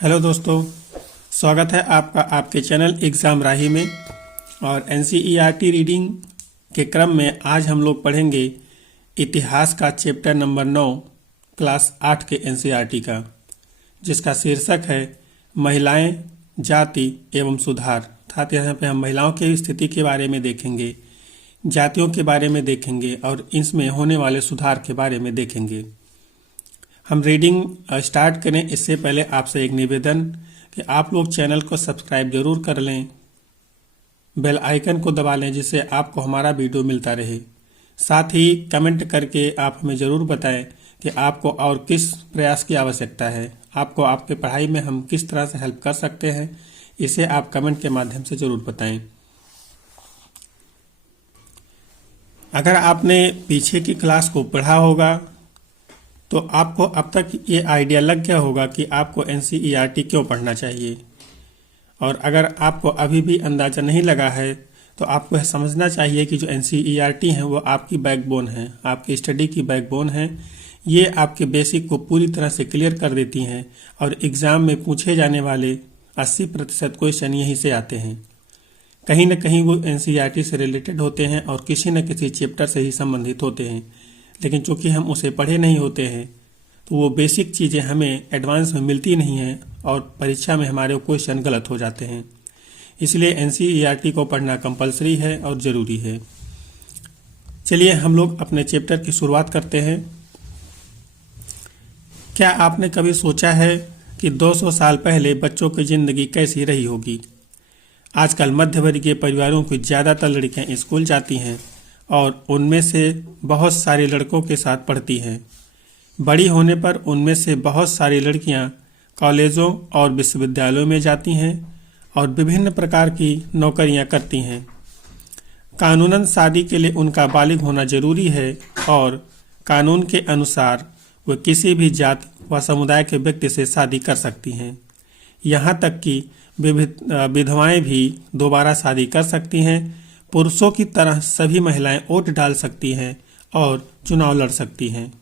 Hello दोस्तों, स्वागत है आपका आपके चैनल एग्ज़ाम राही में। और एनसीईआरटी रीडिंग के क्रम में आज हम लोग पढ़ेंगे इतिहास का चैप्टर नंबर 9 क्लास 8 के एनसीईआरटी का, जिसका शीर्षक है महिलाएं, जाति एवं सुधार। अर्थात यहाँ पे हम महिलाओं की स्थिति के बारे में देखेंगे, जातियों के बारे में देखेंगे और इसमें होने वाले सुधार के बारे में देखेंगे। हम रीडिंग स्टार्ट करें इससे पहले आपसे एक निवेदन कि आप लोग चैनल को सब्सक्राइब जरूर कर लें, बेल आइकन को दबा लें जिससे आपको हमारा वीडियो मिलता रहे। साथ ही कमेंट करके आप हमें ज़रूर बताएं कि आपको और किस प्रयास की आवश्यकता है, आपको आपके पढ़ाई में हम किस तरह से हेल्प कर सकते हैं, इसे आप कमेंट के माध्यम से ज़रूर बताएं। अगर आपने पीछे की क्लास को पढ़ा होगा तो आपको अब तक ये आइडिया लग गया होगा कि आपको एनसीईआरटी क्यों पढ़ना चाहिए। और अगर आपको अभी भी अंदाज़ा नहीं लगा है तो आपको यह समझना चाहिए कि जो एनसीईआरटी है वो आपकी बैकबोन है, आपकी स्टडी की बैकबोन है। ये आपके बेसिक को पूरी तरह से क्लियर कर देती हैं और एग्ज़ाम में पूछे जाने वाले 80% क्वेश्चन यहीं से आते हैं। कहीं न कहीं वो एनसीईआरटी से रिलेटेड होते हैं और किसी न किसी चैप्टर से ही संबंधित होते हैं, लेकिन चूंकि हम उसे पढ़े नहीं होते हैं तो वो बेसिक चीज़ें हमें एडवांस में मिलती नहीं हैं और परीक्षा में हमारे क्वेश्चन गलत हो जाते हैं। इसलिए एनसीईआरटी को पढ़ना कंपलसरी है और ज़रूरी है। चलिए हम लोग अपने चैप्टर की शुरुआत करते हैं। क्या आपने कभी सोचा है कि 200 साल पहले बच्चों की ज़िंदगी कैसी रही होगी? आजकल मध्यवर्गीय परिवारों की ज़्यादातर लड़कियां स्कूल जाती हैं और उनमें से बहुत सारे लड़कों के साथ पढ़ती हैं। बड़ी होने पर उनमें से बहुत सारी लड़कियां कॉलेजों और विश्वविद्यालयों में जाती हैं और विभिन्न प्रकार की नौकरियां करती हैं। कानूनन शादी के लिए उनका बालिग होना जरूरी है और कानून के अनुसार वे किसी भी जात व समुदाय के व्यक्ति से शादी कर सकती हैं। यहाँ तक कि विधवाएं भी दोबारा शादी कर सकती हैं। पुरुषों की तरह सभी महिलाएं वोट डाल सकती हैं और चुनाव लड़ सकती हैं।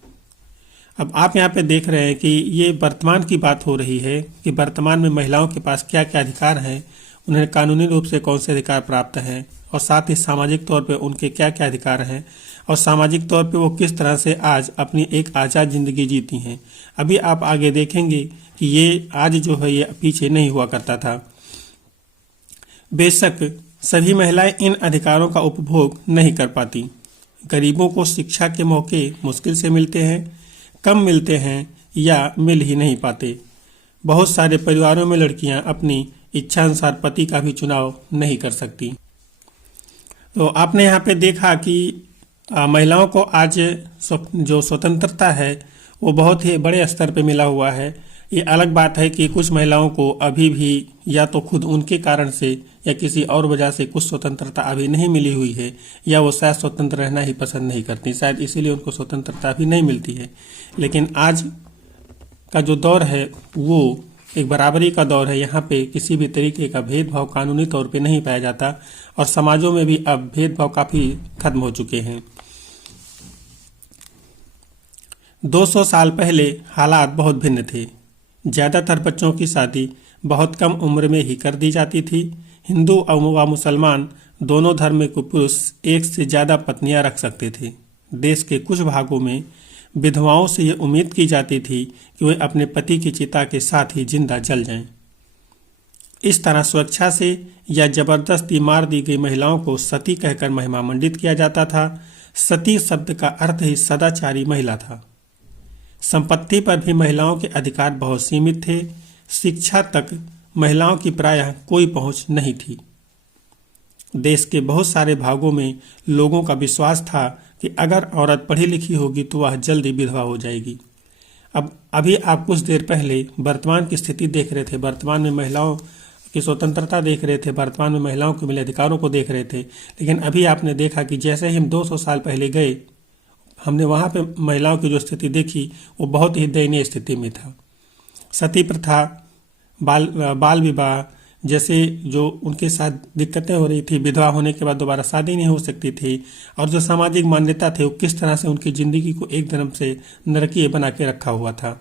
अब आप यहाँ पे देख रहे हैं कि ये वर्तमान की बात हो रही है कि वर्तमान में महिलाओं के पास क्या क्या अधिकार हैं, उन्हें कानूनी रूप से कौन से अधिकार प्राप्त हैं और साथ ही सामाजिक तौर पे उनके क्या क्या अधिकार हैं और सामाजिक तौर पे वो किस तरह से आज अपनी एक आज़ाद जिंदगी जीती हैं। अभी आप आगे देखेंगे कि ये आज जो है ये पीछे नहीं हुआ करता था। बेशक सभी महिलाएं इन अधिकारों का उपभोग नहीं कर पाती। गरीबों को शिक्षा के मौके मुश्किल से मिलते हैं, कम मिलते हैं या मिल ही नहीं पाते। बहुत सारे परिवारों में लड़कियां अपनी इच्छा अनुसार पति का भी चुनाव नहीं कर सकती। तो आपने यहाँ पे देखा कि महिलाओं को आज जो स्वतंत्रता है वो बहुत ही बड़े स्तर पे मिला हुआ है। ये अलग बात है कि कुछ महिलाओं को अभी भी या तो खुद उनके कारण से या किसी और वजह से कुछ स्वतंत्रता अभी नहीं मिली हुई है, या वो शायद स्वतंत्र रहना ही पसंद नहीं करती, शायद इसीलिए उनको स्वतंत्रता भी नहीं मिलती है। लेकिन आज का जो दौर है वो एक बराबरी का दौर है। यहाँ पे किसी भी तरीके का भेदभाव कानूनी तौर पे नहीं पाया जाता और समाजों में भी अब भेदभाव काफ़ी खत्म हो चुके हैं। 200 साल पहले हालात बहुत भिन्न थे। ज़्यादातर बच्चों की शादी बहुत कम उम्र में ही कर दी जाती थी। हिंदू व मुसलमान दोनों धर्म के पुरुष एक से ज़्यादा पत्नियां रख सकते थे। देश के कुछ भागों में विधवाओं से ये उम्मीद की जाती थी कि वे अपने पति की चिता के साथ ही जिंदा जल जाएं। इस तरह स्वेच्छा से या जबरदस्ती मार दी गई महिलाओं को सती कहकर महिमामंडित किया जाता था। सती शब्द का अर्थ ही सदाचारी महिला था। संपत्ति पर भी महिलाओं के अधिकार बहुत सीमित थे। शिक्षा तक महिलाओं की प्रायः कोई पहुंच नहीं थी। देश के बहुत सारे भागों में लोगों का विश्वास था कि अगर औरत पढ़ी लिखी होगी तो वह जल्दी विधवा हो जाएगी। अब अभी आप कुछ देर पहले वर्तमान की स्थिति देख रहे थे, वर्तमान में महिलाओं की स्वतंत्रता देख रहे थे, वर्तमान में महिलाओं को मिले अधिकारों को देख रहे थे। लेकिन अभी आपने देखा कि जैसे ही हम 200 साल पहले गए, हमने वहाँ पे महिलाओं की जो स्थिति देखी वो बहुत ही दयनीय स्थिति में था। सती प्रथा, बाल विवाह जैसे जो उनके साथ दिक्कतें हो रही थी, विधवा होने के बाद दोबारा शादी नहीं हो सकती थी, और जो सामाजिक मान्यता थे वो किस तरह से उनकी ज़िंदगी को एक तरफ से नरकीय बना के रखा हुआ था।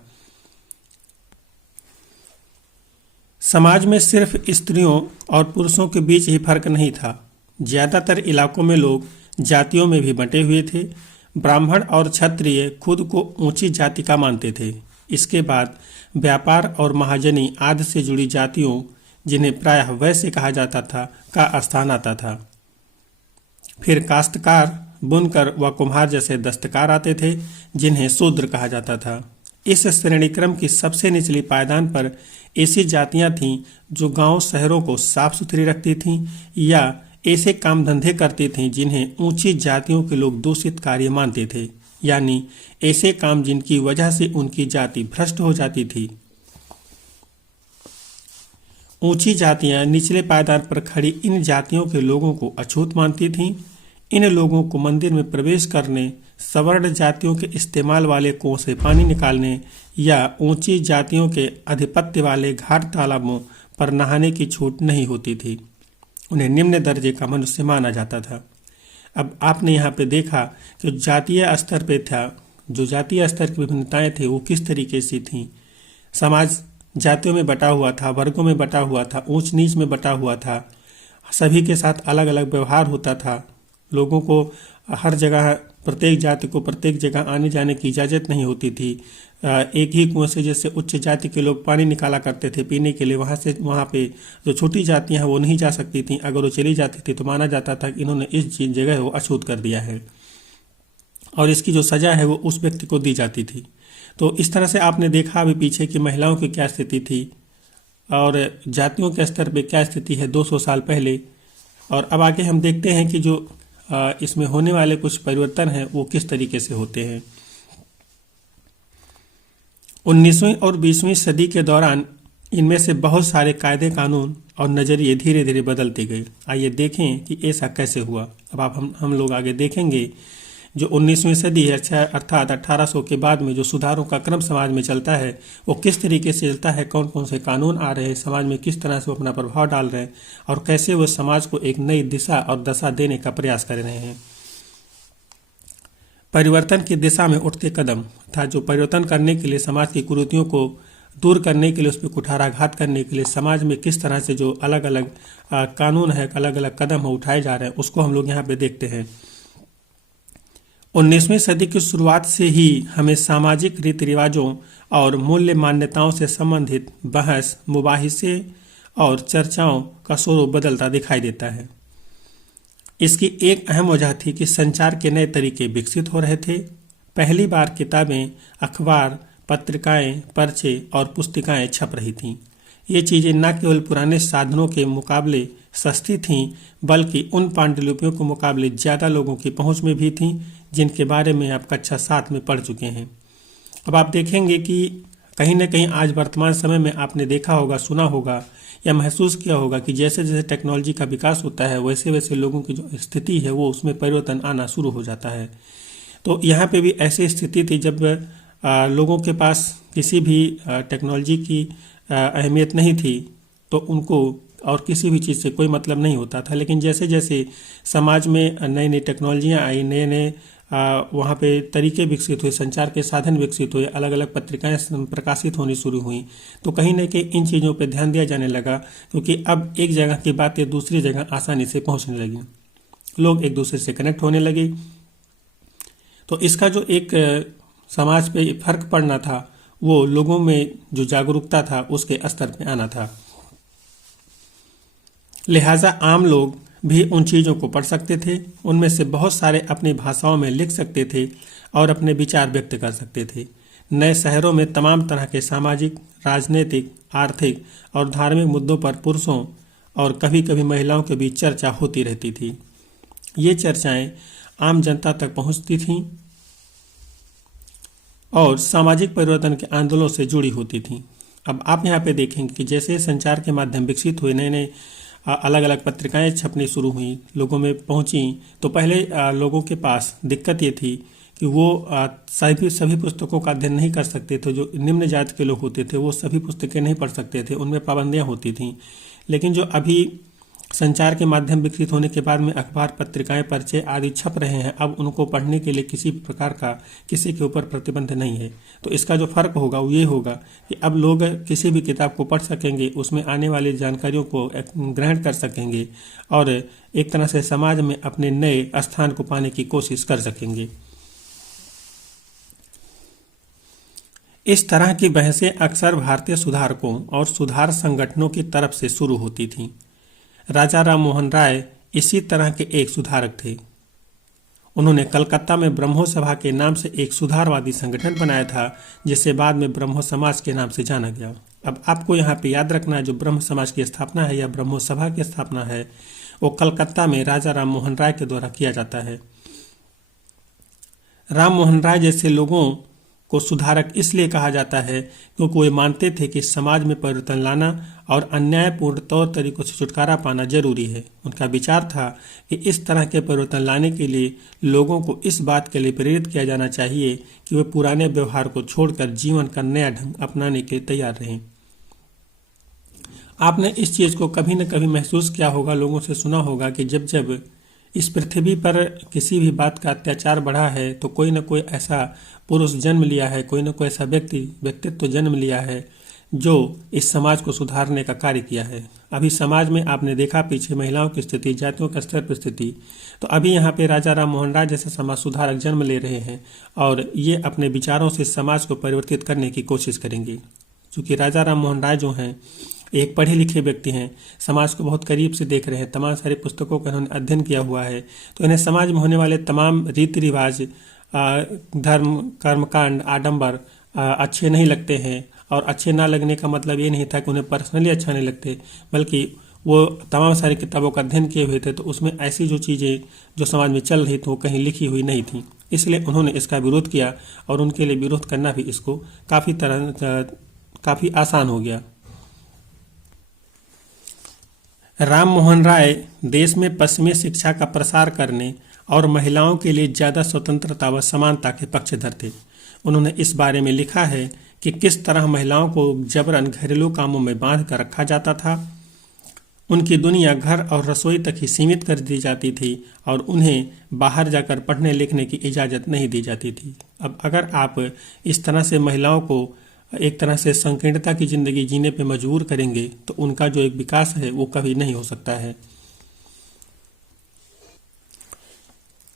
समाज में सिर्फ स्त्रियों और पुरुषों के बीच ही फर्क नहीं था। ज्यादातर इलाकों में लोग जातियों में भी बंटे हुए थे। ब्राह्मण और क्षत्रिय खुद को ऊंची जाति का मानते थे। इसके बाद व्यापार और महाजनी आदि से जुड़ी जातियों, जिन्हें प्रायः वैश्य कहा जाता था, का स्थान आता था। फिर काश्तकार, बुनकर व कुम्हार जैसे दस्तकार आते थे, जिन्हें शूद्र कहा जाता था। इस श्रेणीक्रम की सबसे निचली पायदान पर ऐसी जातियां थीं जो गांव शहरों को साफ सुथरी रखती थीं या ऐसे काम धंधे करती थीं जिन्हें ऊंची जातियों के लोग दूषित कार्य मानते थे, यानी ऐसे काम जिनकी वजह से उनकी जाति भ्रष्ट हो जाती थी। ऊंची जातियां निचले पायदान पर खड़ी इन जातियों के लोगों को अछूत मानती थीं। इन लोगों को मंदिर में प्रवेश करने, सवर्ण जातियों के इस्तेमाल वाले कुओं से पानी निकालने या ऊंची जातियों के आधिपत्य वाले घाट तालाबों पर नहाने की छूट नहीं होती थी। उन्हें निम्न दर्जे का मनुष्य माना जाता था। अब आपने यहाँ पे देखा कि जातीय स्तर पे था, जो जातीय स्तर की विभिन्नताएं थी वो किस तरीके से थीं। समाज जातियों में बटा हुआ था, वर्गों में बटा हुआ था, ऊंच नीच में बटा हुआ था। सभी के साथ अलग अलग व्यवहार होता था। लोगों को हर जगह, प्रत्येक जाति को प्रत्येक जगह आने जाने की इजाज़त नहीं होती थी। एक ही कुएं से जैसे उच्च जाति के लोग पानी निकाला करते थे पीने के लिए, वहाँ से वहाँ पे जो छोटी जातियाँ हैं वो नहीं जा सकती थीं। अगर वो चली जाती थी तो माना जाता था कि इन्होंने इस जगह को अछूत कर दिया है और इसकी जो सज़ा है वो उस व्यक्ति को दी जाती थी। तो इस तरह से आपने देखा अभी पीछे कि महिलाओं की क्या स्थिति थी और जातियों के स्तर पे क्या स्थिति है 200 साल पहले। और अब आगे हम देखते हैं कि जो इसमें होने वाले कुछ परिवर्तन हैं वो किस तरीके से होते हैं। 19वीं और 20वीं सदी के दौरान इनमें से बहुत सारे कायदे कानून और नज़रिए धीरे धीरे बदलते गए। आइए देखें कि ऐसा कैसे हुआ। अब आप हम लोग आगे देखेंगे जो 19वीं सदी है, अर्थात 1800 के बाद में जो सुधारों का क्रम समाज में चलता है वो किस तरीके से चलता है, कौन कौन से कानून आ रहे हैं समाज में, किस तरह से वो अपना प्रभाव डाल रहे हैं और कैसे वो समाज को एक नई दिशा और दशा देने का प्रयास कर रहे हैं। परिवर्तन की दिशा में उठते कदम था, जो परिवर्तन करने के लिए, समाज की कुरीतियों को दूर करने के लिए, उस पर कुठाराघात करने के लिए समाज में किस तरह से जो अलग अलग कानून है, अलग अलग कदम उठाए जा रहे हैं, उसको हम लोग यहाँ पे देखते हैं। 19वीं सदी की शुरुआत से ही हमें सामाजिक रीति रिवाजों और मूल्य मान्यताओं से संबंधित बहस, मुबाहिसे और चर्चाओं का स्वरूप बदलता दिखाई देता है। इसकी एक अहम वजह थी कि संचार के नए तरीके विकसित हो रहे थे। पहली बार किताबें, अखबार, पत्रिकाएं, पर्चे और पुस्तिकाएं छप रही थीं। ये चीज़ें न केवल पुराने साधनों के मुकाबले सस्ती थीं, बल्कि उन पांडुलिपियों के मुकाबले ज़्यादा लोगों की पहुंच में भी थीं, जिनके बारे में आप कक्षा 7 में पढ़ चुके हैं। अब आप देखेंगे कि कहीं न कहीं आज वर्तमान समय में आपने देखा होगा, सुना होगा या महसूस किया होगा कि जैसे जैसे टेक्नोलॉजी का विकास होता है वैसे वैसे लोगों की जो स्थिति है वो उसमें परिवर्तन आना शुरू हो जाता है। तो यहाँ पे भी ऐसी स्थिति थी जब लोगों के पास किसी भी टेक्नोलॉजी की अहमियत नहीं थी, तो उनको और किसी भी चीज़ से कोई मतलब नहीं होता था। लेकिन जैसे जैसे समाज में नई नई टेक्नोलॉजियाँ आई, नए नए वहाँ पे तरीके विकसित हुए, संचार के साधन विकसित हुए, अलग अलग पत्रिकाएं प्रकाशित होनी शुरू हुई, तो कहीं न कहीं इन चीज़ों पे ध्यान दिया जाने लगा, क्योंकि अब एक जगह की बातें दूसरी जगह आसानी से पहुँचने लगी, लोग एक दूसरे से कनेक्ट होने लगे। तो इसका जो एक समाज पे फर्क पड़ना था वो लोगों में जो जागरूकता था उसके स्तर पे आना था। लिहाजा आम लोग भी उन चीज़ों को पढ़ सकते थे, उनमें से बहुत सारे अपनी भाषाओं में लिख सकते थे और अपने विचार व्यक्त कर सकते थे। नए शहरों में तमाम तरह के सामाजिक, राजनीतिक, आर्थिक और धार्मिक मुद्दों पर पुरुषों और कभी कभी महिलाओं के बीच चर्चा होती रहती थी। ये चर्चाएं आम जनता तक पहुंचती थीं और सामाजिक परिवर्तन के आंदोलनों से जुड़ी होती थीं। अब आप यहाँ पे देखेंगे कि जैसे संचार के माध्यम विकसित हुए, नए नए अलग अलग पत्रिकाएं छपनी शुरू हुई, लोगों में पहुंची, तो पहले लोगों के पास दिक्कत ये थी कि वो सभी पुस्तकों का अध्ययन नहीं कर सकते थे। जो निम्न जाति के लोग होते थे वो सभी पुस्तकें नहीं पढ़ सकते थे, उनमें पाबंदियां होती थीं। लेकिन जो अभी संचार के माध्यम विकसित होने के बाद में अखबार, पत्रिकाएं, पर्चे आदि छप रहे हैं। अब उनको पढ़ने के लिए किसी प्रकार का किसी के ऊपर प्रतिबंध नहीं है। तो इसका जो फर्क होगा वो ये होगा कि अब लोग किसी भी किताब को पढ़ सकेंगे, उसमें आने वाली जानकारियों को ग्रहण कर सकेंगे और एक तरह से समाज में अपने नए स्थान को पाने की कोशिश कर सकेंगे। इस तरह की बहसें अक्सर भारतीय सुधारकों और सुधार संगठनों की तरफ से शुरू होती थीं। राजा राम मोहन राय इसी तरह के एक सुधारक थे। उन्होंने कलकत्ता में ब्रह्मो सभा के नाम से एक सुधारवादी संगठन बनाया था, जिसे बाद में ब्रह्मो समाज के नाम से जाना गया। अब आपको यहाँ पे याद रखना है, जो ब्रह्म समाज की स्थापना है या ब्रह्मो सभा की स्थापना है, वो कलकत्ता में राजा राम मोहन राय के द्वारा किया जाता है। राम मोहन राय जैसे लोगों को सुधारक इसलिए कहा जाता है क्योंकि वे मानते थे कि समाज में परिवर्तन लाना और अन्यायपूर्ण तौर तरीकों से छुटकारा पाना जरूरी है। उनका विचार था कि इस तरह के परिवर्तन लाने के लिए लोगों को इस बात के लिए प्रेरित किया जाना चाहिए कि वे पुराने व्यवहार को छोड़कर जीवन का नया ढंग अपनाने के लिए तैयार रहें। आपने इस चीज को कभी न कभी महसूस किया होगा, लोगों से सुना होगा कि जब जब इस पृथ्वी पर किसी भी बात का अत्याचार बढ़ा है तो कोई न कोई ऐसा पुरुष जन्म लिया है, कोई न कोई ऐसा व्यक्तित्व जन्म लिया है जो इस समाज को सुधारने का कार्य किया है। अभी समाज में आपने देखा पीछे महिलाओं की स्थिति, जातियों का स्तर पर स्थिति, तो अभी यहाँ पे राजा राम मोहन राय जैसे समाज सुधारक जन्म ले रहे हैं और ये अपने विचारों से समाज को परिवर्तित करने की कोशिश करेंगे। क्योंकि राजा राम मोहन राय जो हैं एक पढ़े लिखे व्यक्ति हैं, समाज को बहुत करीब से देख रहे हैं, तमाम सारी पुस्तकों का इन्होंने अध्ययन किया हुआ है, तो इन्हें समाज में होने वाले तमाम रीति रिवाज, धर्म, कर्मकांड, आडंबर अच्छे नहीं लगते हैं। और अच्छे ना लगने का मतलब ये नहीं था कि उन्हें पर्सनली अच्छा नहीं लगते, बल्कि वो तमाम सारी किताबों का अध्ययन किए हुए थे, तो उसमें ऐसी जो चीज़ें जो समाज में चल रही थी वो कहीं लिखी हुई नहीं थी, इसलिए उन्होंने इसका विरोध किया और उनके लिए विरोध करना भी इसको काफ़ी आसान हो गया। राम मोहन राय देश में पश्चिमी शिक्षा का प्रसार करने और महिलाओं के लिए ज़्यादा स्वतंत्रता व समानता के पक्षधर थे। उन्होंने इस बारे में लिखा है कि किस तरह महिलाओं को जबरन घरेलू कामों में बांध कर रखा जाता था, उनकी दुनिया घर और रसोई तक ही सीमित कर दी जाती थी और उन्हें बाहर जाकर पढ़ने लिखने की इजाज़त नहीं दी जाती थी। अब अगर आप इस तरह से महिलाओं को एक तरह से संकीर्णता की जिंदगी जीने पे मजबूर करेंगे तो उनका जो एक विकास है वो कभी नहीं हो सकता है।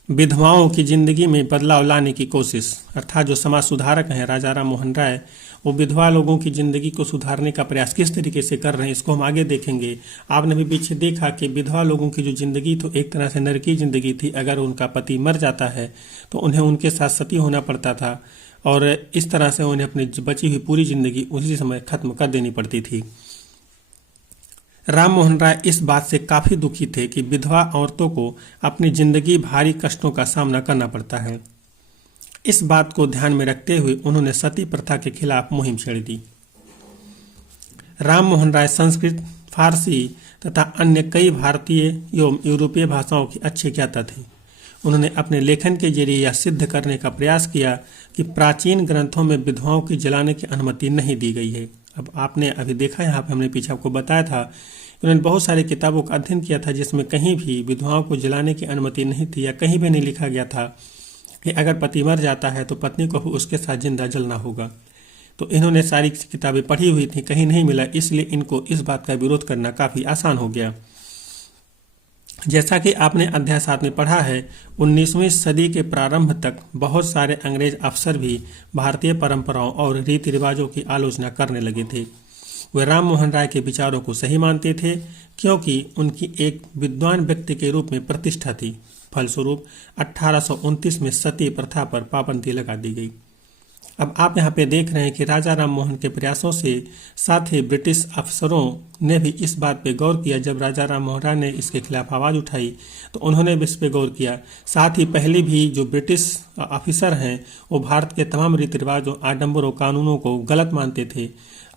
विधवाओं की जिंदगी में बदलाव लाने की कोशिश, अर्थात जो समाज सुधारक हैं राजा राम मोहन राय, वो विधवा लोगों की जिंदगी को सुधारने का प्रयास किस तरीके से कर रहे हैं इसको हम आगे देखेंगे। आपने भी पीछे देखा कि विधवा लोगों की जो जिंदगी तो एक तरह से नरकी जिंदगी थी। अगर उनका पति मर जाता है तो उन्हें उनके साथ सती होना पड़ता था और इस तरह से उन्हें अपनी बची हुई पूरी जिंदगी उसी समय खत्म कर देनी पड़ती थी। राम मोहन राय इस बात से काफी दुखी थे कि विधवा औरतों को अपनी जिंदगी भारी कष्टों का सामना करना पड़ता है। इस बात को ध्यान में रखते हुए उन्होंने सती प्रथा के खिलाफ मुहिम छेड़ दी। राम मोहन राय संस्कृत, फारसी तथा अन्य कई भारतीय एवं यूरोपीय भाषाओं की अच्छे ज्ञाता थे। उन्होंने अपने लेखन के जरिए यह सिद्ध करने का प्रयास किया कि प्राचीन ग्रंथों में विधवाओं की जलाने की अनुमति नहीं दी गई है। अब आपने अभी देखा, यहाँ पे हमने पीछे आपको बताया था, उन्होंने बहुत सारी किताबों का अध्ययन किया था जिसमें कहीं भी विधवाओं को जलाने की अनुमति नहीं थी या कहीं भी नहीं लिखा गया था कि अगर पति मर जाता है तो पत्नी को उसके साथ जिंदा जलना होगा। तो इन्होंने सारी किताबें पढ़ी हुई थी, कहीं नहीं मिला, इसलिए इनको इस बात का विरोध करना काफ़ी आसान हो गया। जैसा कि आपने अध्याय 7 में पढ़ा है, 19वीं सदी के प्रारंभ तक बहुत सारे अंग्रेज अफसर भी भारतीय परंपराओं और रीति रिवाजों की आलोचना करने लगे थे। वे राम मोहन राय के विचारों को सही मानते थे क्योंकि उनकी एक विद्वान व्यक्ति के रूप में प्रतिष्ठा थी। फलस्वरूप 1829 में सती प्रथा पर पाबंदी लगा दी गई। अब आप यहाँ पे देख रहे हैं कि राजा राम मोहन के प्रयासों से साथ ही ब्रिटिश अफसरों ने भी इस बात पे गौर किया। जब राजा राम मोहन राय ने इसके खिलाफ आवाज़ उठाई तो उन्होंने भी इस पे गौर किया। साथ ही पहले भी जो ब्रिटिश ऑफिसर हैं वो भारत के तमाम रीति रिवाजों, आडंबरों, कानूनों को गलत मानते थे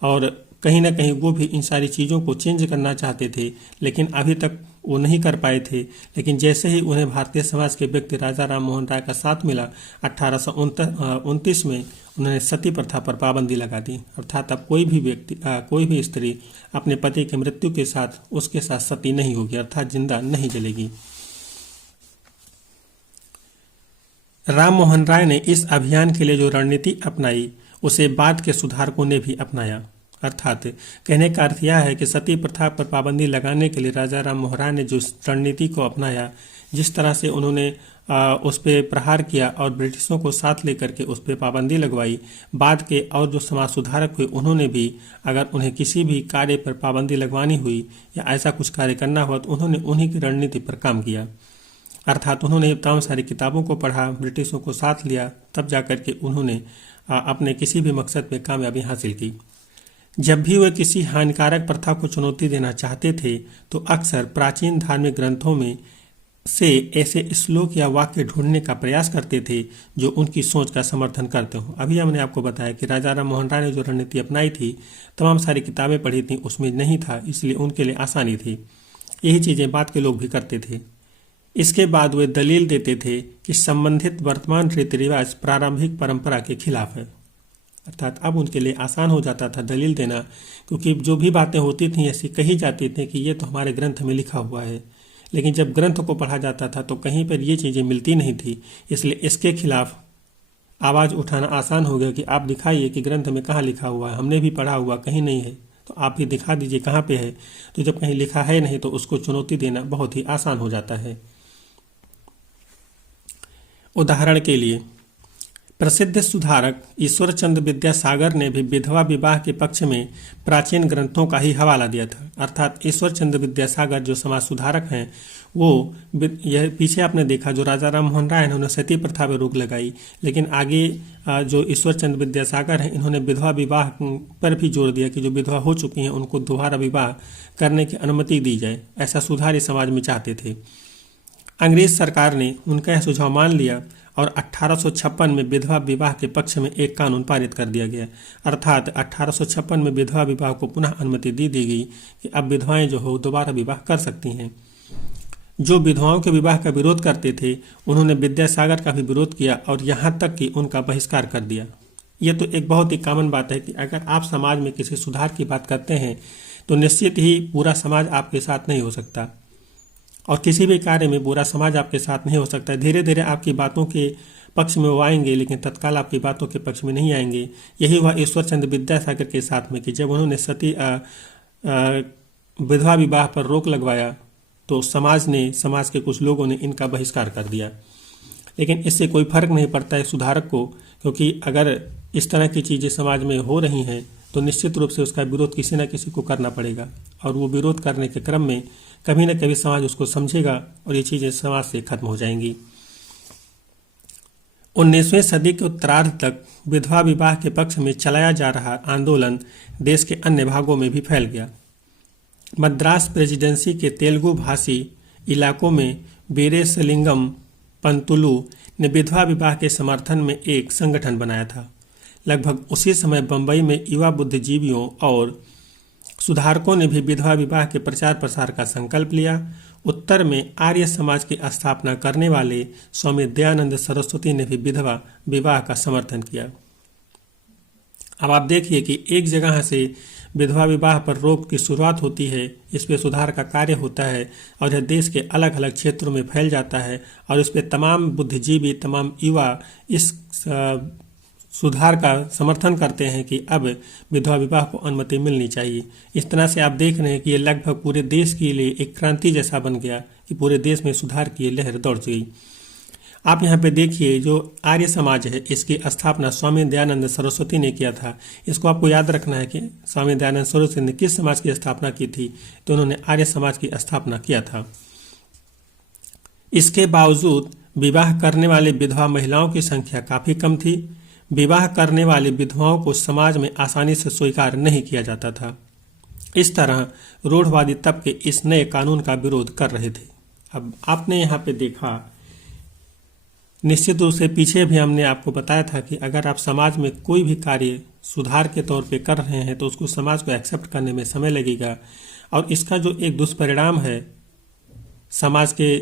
और कहीं ना कहीं वो भी इन सारी चीज़ों को चेंज करना चाहते थे, लेकिन अभी तक वो नहीं कर पाए थे। लेकिन जैसे ही उन्हें भारतीय समाज के व्यक्ति राजा राम मोहन राय का साथ मिला, 1829 में उन्होंने सती प्रथा पर पाबंदी लगा दी। अर्थात अब कोई भी व्यक्ति, कोई भी स्त्री अपने पति की मृत्यु के साथ उसके साथ सती नहीं होगी, अर्थात जिंदा नहीं जलेगी। राम मोहन राय ने इस अभियान के लिए जो रणनीति अपनाई उसे बाद के सुधारकों ने भी अपनाया। अर्थात कहने का अर्थ यह है कि सती प्रथा पर पाबंदी लगाने के लिए राजा राम मोहन राय ने जो रणनीति को अपनाया, जिस तरह से उन्होंने उस पर प्रहार किया और ब्रिटिशों को साथ लेकर के उस पर पाबंदी लगवाई, बाद के और जो समाज सुधारक हुए उन्होंने भी, अगर उन्हें किसी भी कार्य पर पाबंदी लगवानी हुई या ऐसा कुछ कार्य करना हुआ तो उन्होंने उन्हीं की रणनीति पर काम किया। अर्थात उन्होंने तमाम सारी किताबों को पढ़ा, ब्रिटिशों को साथ लिया, तब जाकर के उन्होंने अपने किसी भी मकसद में कामयाबी हासिल की। जब भी वे किसी हानिकारक प्रथा को चुनौती देना चाहते थे तो अक्सर प्राचीन धार्मिक ग्रंथों में से ऐसे श्लोक या वाक्य ढूंढने का प्रयास करते थे जो उनकी सोच का समर्थन करते हों। अभी हमने आपको बताया कि राजा राम मोहन राय ने जो रणनीति अपनाई थी, तमाम सारी किताबें पढ़ी थी, उसमें नहीं था, इसलिए उनके लिए आसानी थी। यही चीज़ें बाद के लोग भी करते थे। इसके बाद वे दलील देते थे कि संबंधित वर्तमान रीति रिवाज प्रारंभिक परंपरा के खिलाफ है। अर्थात अब उनके लिए आसान हो जाता था दलील देना, क्योंकि जो भी बातें होती थी ऐसी कही जाती थी कि ये तो हमारे ग्रंथ में लिखा हुआ है, लेकिन जब ग्रंथ को पढ़ा जाता था तो कहीं पर ये चीज़ें मिलती नहीं थी। इसलिए इसके खिलाफ आवाज़ उठाना आसान हो गया कि आप दिखाइए कि ग्रंथ में कहाँ लिखा हुआ है, हमने भी पढ़ा हुआ, कहीं नहीं है तो आप भी दिखा दीजिए कहाँ पे है। तो जब कहीं लिखा है नहीं तो उसको चुनौती देना बहुत ही आसान हो जाता है। उदाहरण के लिए प्रसिद्ध सुधारक ईश्वर चंद्र विद्यासागर ने भी विधवा विवाह के पक्ष में प्राचीन ग्रंथों का ही हवाला दिया था। अर्थात ईश्वर चंद्र विद्यासागर जो समाज सुधारक हैं, वो यह पीछे आपने देखा जो राजा राम मोहन राय उन्होंने सती प्रथा पर रोक लगाई, लेकिन आगे जो ईश्वर चंद्र विद्यासागर हैं इन्होंने विधवा विवाह पर भी जोर दिया कि जो विधवा हो चुकी हैं उनको दोबारा विवाह करने की अनुमति दी जाए। ऐसा सुधार इस समाज में चाहते थे। अंग्रेज सरकार ने उनका यह सुझाव मान लिया और 1856 में विधवा विवाह के पक्ष में एक कानून पारित कर दिया गया। अर्थात 1856 में विधवा विवाह को पुनः अनुमति दी गई कि अब विधवाएं जो हो दोबारा विवाह कर सकती हैं। जो विधवाओं के विवाह का विरोध करते थे उन्होंने विद्यासागर का भी विरोध किया और यहाँ तक कि उनका बहिष्कार कर दिया। ये तो एक बहुत ही कॉमन बात है कि अगर आप समाज में किसी सुधार की बात करते हैं तो निश्चित ही पूरा समाज आपके साथ नहीं हो सकता, और किसी भी कार्य में पूरा समाज आपके साथ नहीं हो सकता। धीरे धीरे आपकी बातों के पक्ष में वो आएंगे, लेकिन तत्काल आपकी बातों के पक्ष में नहीं आएंगे। यही हुआ ईश्वर चंद्र विद्यासागर के साथ में कि जब उन्होंने सती विधवा विवाह पर रोक लगवाया तो समाज के कुछ लोगों ने इनका बहिष्कार कर दिया। लेकिन इससे कोई फर्क नहीं पड़ता है सुधारक को, क्योंकि अगर इस तरह की चीज़ें समाज में हो रही हैं तो निश्चित रूप से उसका विरोध किसी न किसी को करना पड़ेगा, और वो विरोध करने के क्रम में कभी न कभी समाज उसको समझेगा और ये चीज़ें समाज से खत्म हो जाएंगी। 19वीं सदी के उत्तरार्ध तक विधवा विवाह के पक्ष में चलाया जा रहा आंदोलन देश के अन्य भागों में भी फैल गया। मद्रास प्रेसिडेंसी के तेलुगु भाषी इलाकों में वीरेशलिंगम पंतुलु ने विधवा विवाह के समर्थन में एक संगठन बनाया था। लगभग उसी समय बंबई में युवा बुद्धिजीवियों और सुधारकों ने भी विधवा विवाह के प्रचार प्रसार का संकल्प लिया। उत्तर में आर्य समाज की स्थापना करने वाले स्वामी दयानंद सरस्वती ने भी विधवा विवाह का समर्थन किया। अब आप देखिए कि एक जगह से विधवा विवाह पर रोक की शुरुआत होती है, इस पे सुधार का कार्य होता है और यह देश के अलग अलग क्षेत्रों में फैल जाता है, और इस पे तमाम बुद्धिजीवी, तमाम युवा इस सुधार का समर्थन करते हैं कि अब विधवा विवाह को अनुमति मिलनी चाहिए। इस तरह से आप देख रहे हैं कि ये लगभग पूरे देश के लिए एक क्रांति जैसा बन गया कि पूरे देश में सुधार की लहर दौड़ गई। आप यहाँ पे देखिए जो आर्य समाज है इसकी स्थापना स्वामी दयानंद सरस्वती ने किया था। इसको आपको याद रखना है कि स्वामी दयानंद सरस्वती ने किस समाज की स्थापना की थी, तो उन्होंने आर्य समाज की स्थापना किया था। इसके बावजूद विवाह करने वाले विधवा महिलाओं की संख्या काफ़ी कम थी। विवाह करने वाली विधवाओं को समाज में आसानी से स्वीकार नहीं किया जाता था। इस तरह रूढ़वादी तबके इस नए कानून का विरोध कर रहे थे। अब आपने यहाँ पे देखा निश्चित रूप से पीछे भी हमने आपको बताया था कि अगर आप समाज में कोई भी कार्य सुधार के तौर पे कर रहे हैं तो उसको समाज को एक्सेप्ट करने में समय लगेगा, और इसका जो एक दुष्परिणाम है समाज के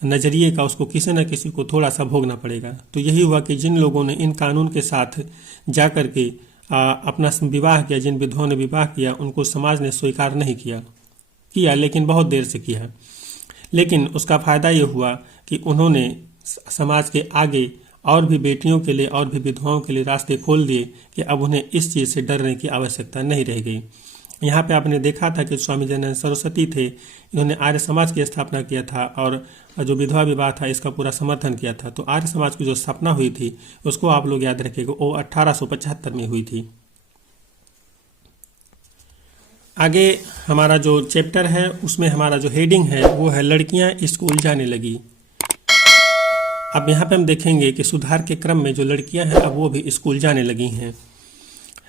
नज़रिए का, उसको किसी न किसी को थोड़ा सा भोगना पड़ेगा। तो यही हुआ कि जिन लोगों ने इन कानून के साथ जा कर के अपना विवाह किया, जिन विधवाओं ने विवाह किया, उनको समाज ने स्वीकार नहीं किया, लेकिन बहुत देर से किया। लेकिन उसका फ़ायदा ये हुआ कि उन्होंने समाज के आगे और भी बेटियों के लिए और भी विधवाओं के लिए रास्ते खोल दिए कि अब उन्हें इस चीज़ से डरने की आवश्यकता नहीं रह गई। यहाँ पे आपने देखा था कि स्वामी दयानंद सरस्वती थे, इन्होंने आर्य समाज की स्थापना किया था और जो विधवा विवाह था इसका पूरा समर्थन किया था। तो आर्य समाज की जो स्थापना हुई थी उसको आप लोग याद रखिएगा, वो 1875 में हुई थी। आगे हमारा जो चैप्टर है उसमें हमारा जो हेडिंग है वो है लड़कियां स्कूल जाने लगी। अब यहाँ पे हम देखेंगे कि सुधार के क्रम में जो लड़कियां हैं अब वो भी स्कूल जाने लगी हैं।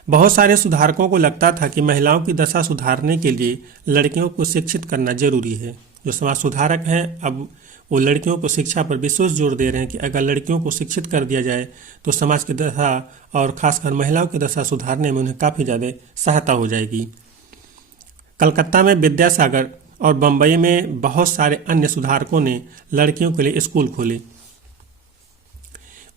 बहुत सारे सुधारकों को लगता था कि महिलाओं की दशा सुधारने के लिए लड़कियों को शिक्षित करना जरूरी है। जो समाज सुधारक हैं अब वो लड़कियों को शिक्षा पर विशेष जोर दे रहे हैं कि अगर लड़कियों को शिक्षित कर दिया जाए तो समाज की दशा और खासकर महिलाओं की दशा सुधारने में उन्हें काफ़ी ज़्यादा सहायता हो जाएगी। कलकत्ता में विद्यासागर और बम्बई में बहुत सारे अन्य सुधारकों ने लड़कियों के लिए स्कूल खोले।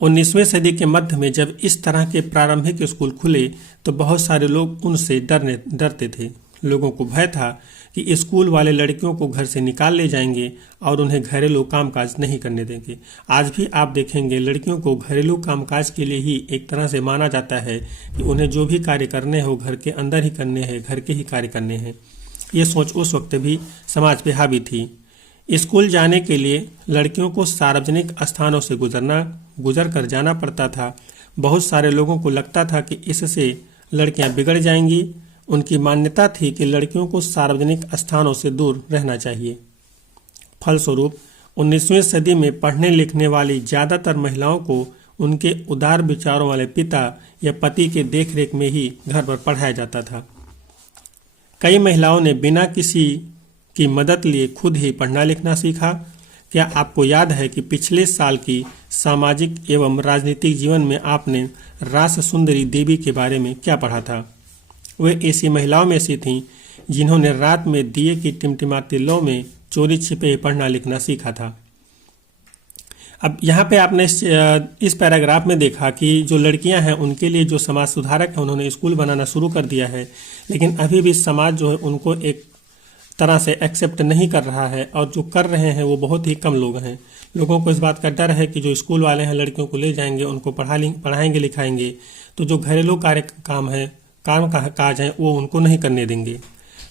19वीं सदी के मध्य में जब इस तरह के प्रारंभिक स्कूल खुले तो बहुत सारे लोग उनसे डरते थे। लोगों को भय था कि स्कूल वाले लड़कियों को घर से निकाल ले जाएंगे और उन्हें घरेलू कामकाज नहीं करने देंगे। आज भी आप देखेंगे लड़कियों को घरेलू कामकाज के लिए ही एक तरह से माना जाता है कि उन्हें जो भी कार्य करने हो घर के अंदर ही करने हैं, घर के ही कार्य करने हैं। ये सोच उस वक्त भी समाज पे हावी थी। स्कूल जाने के लिए लड़कियों को सार्वजनिक स्थानों से गुजर कर जाना पड़ता था। बहुत सारे लोगों को लगता था कि इससे लड़कियां बिगड़ जाएंगी। उनकी मान्यता थी कि लड़कियों को सार्वजनिक स्थानों से दूर रहना चाहिए। फलस्वरूप 19वीं सदी में पढ़ने लिखने वाली ज़्यादातर महिलाओं को उनके उदार विचारों वाले पिता या पति के देखरेख में ही घर पर पढ़ाया जाता था। कई महिलाओं ने बिना किसी की मदद लिए खुद ही पढ़ना लिखना सीखा। क्या आपको याद है कि पिछले साल की सामाजिक एवं राजनीतिक जीवन में आपने रास सुंदरी देवी के बारे में क्या पढ़ा था? वे ऐसी महिलाओं में से थीं जिन्होंने रात में दिए की टिमटिमाती लौ में चोरी छिपे पढ़ना लिखना सीखा था। अब यहाँ पे आपने इस पैराग्राफ में देखा कि जो लड़कियां हैं उनके लिए जो समाज सुधारक है उन्होंने स्कूल बनाना शुरू कर दिया है, लेकिन अभी भी समाज जो है उनको एक तरह से एक्सेप्ट नहीं कर रहा है, और जो कर रहे हैं वो बहुत ही कम लोग हैं। लोगों को इस बात का डर है कि जो स्कूल वाले हैं लड़कियों को ले जाएंगे, उनको पढ़ाएंगे लिखाएंगे, तो जो घरेलू काम काज हैं वो उनको नहीं करने देंगे।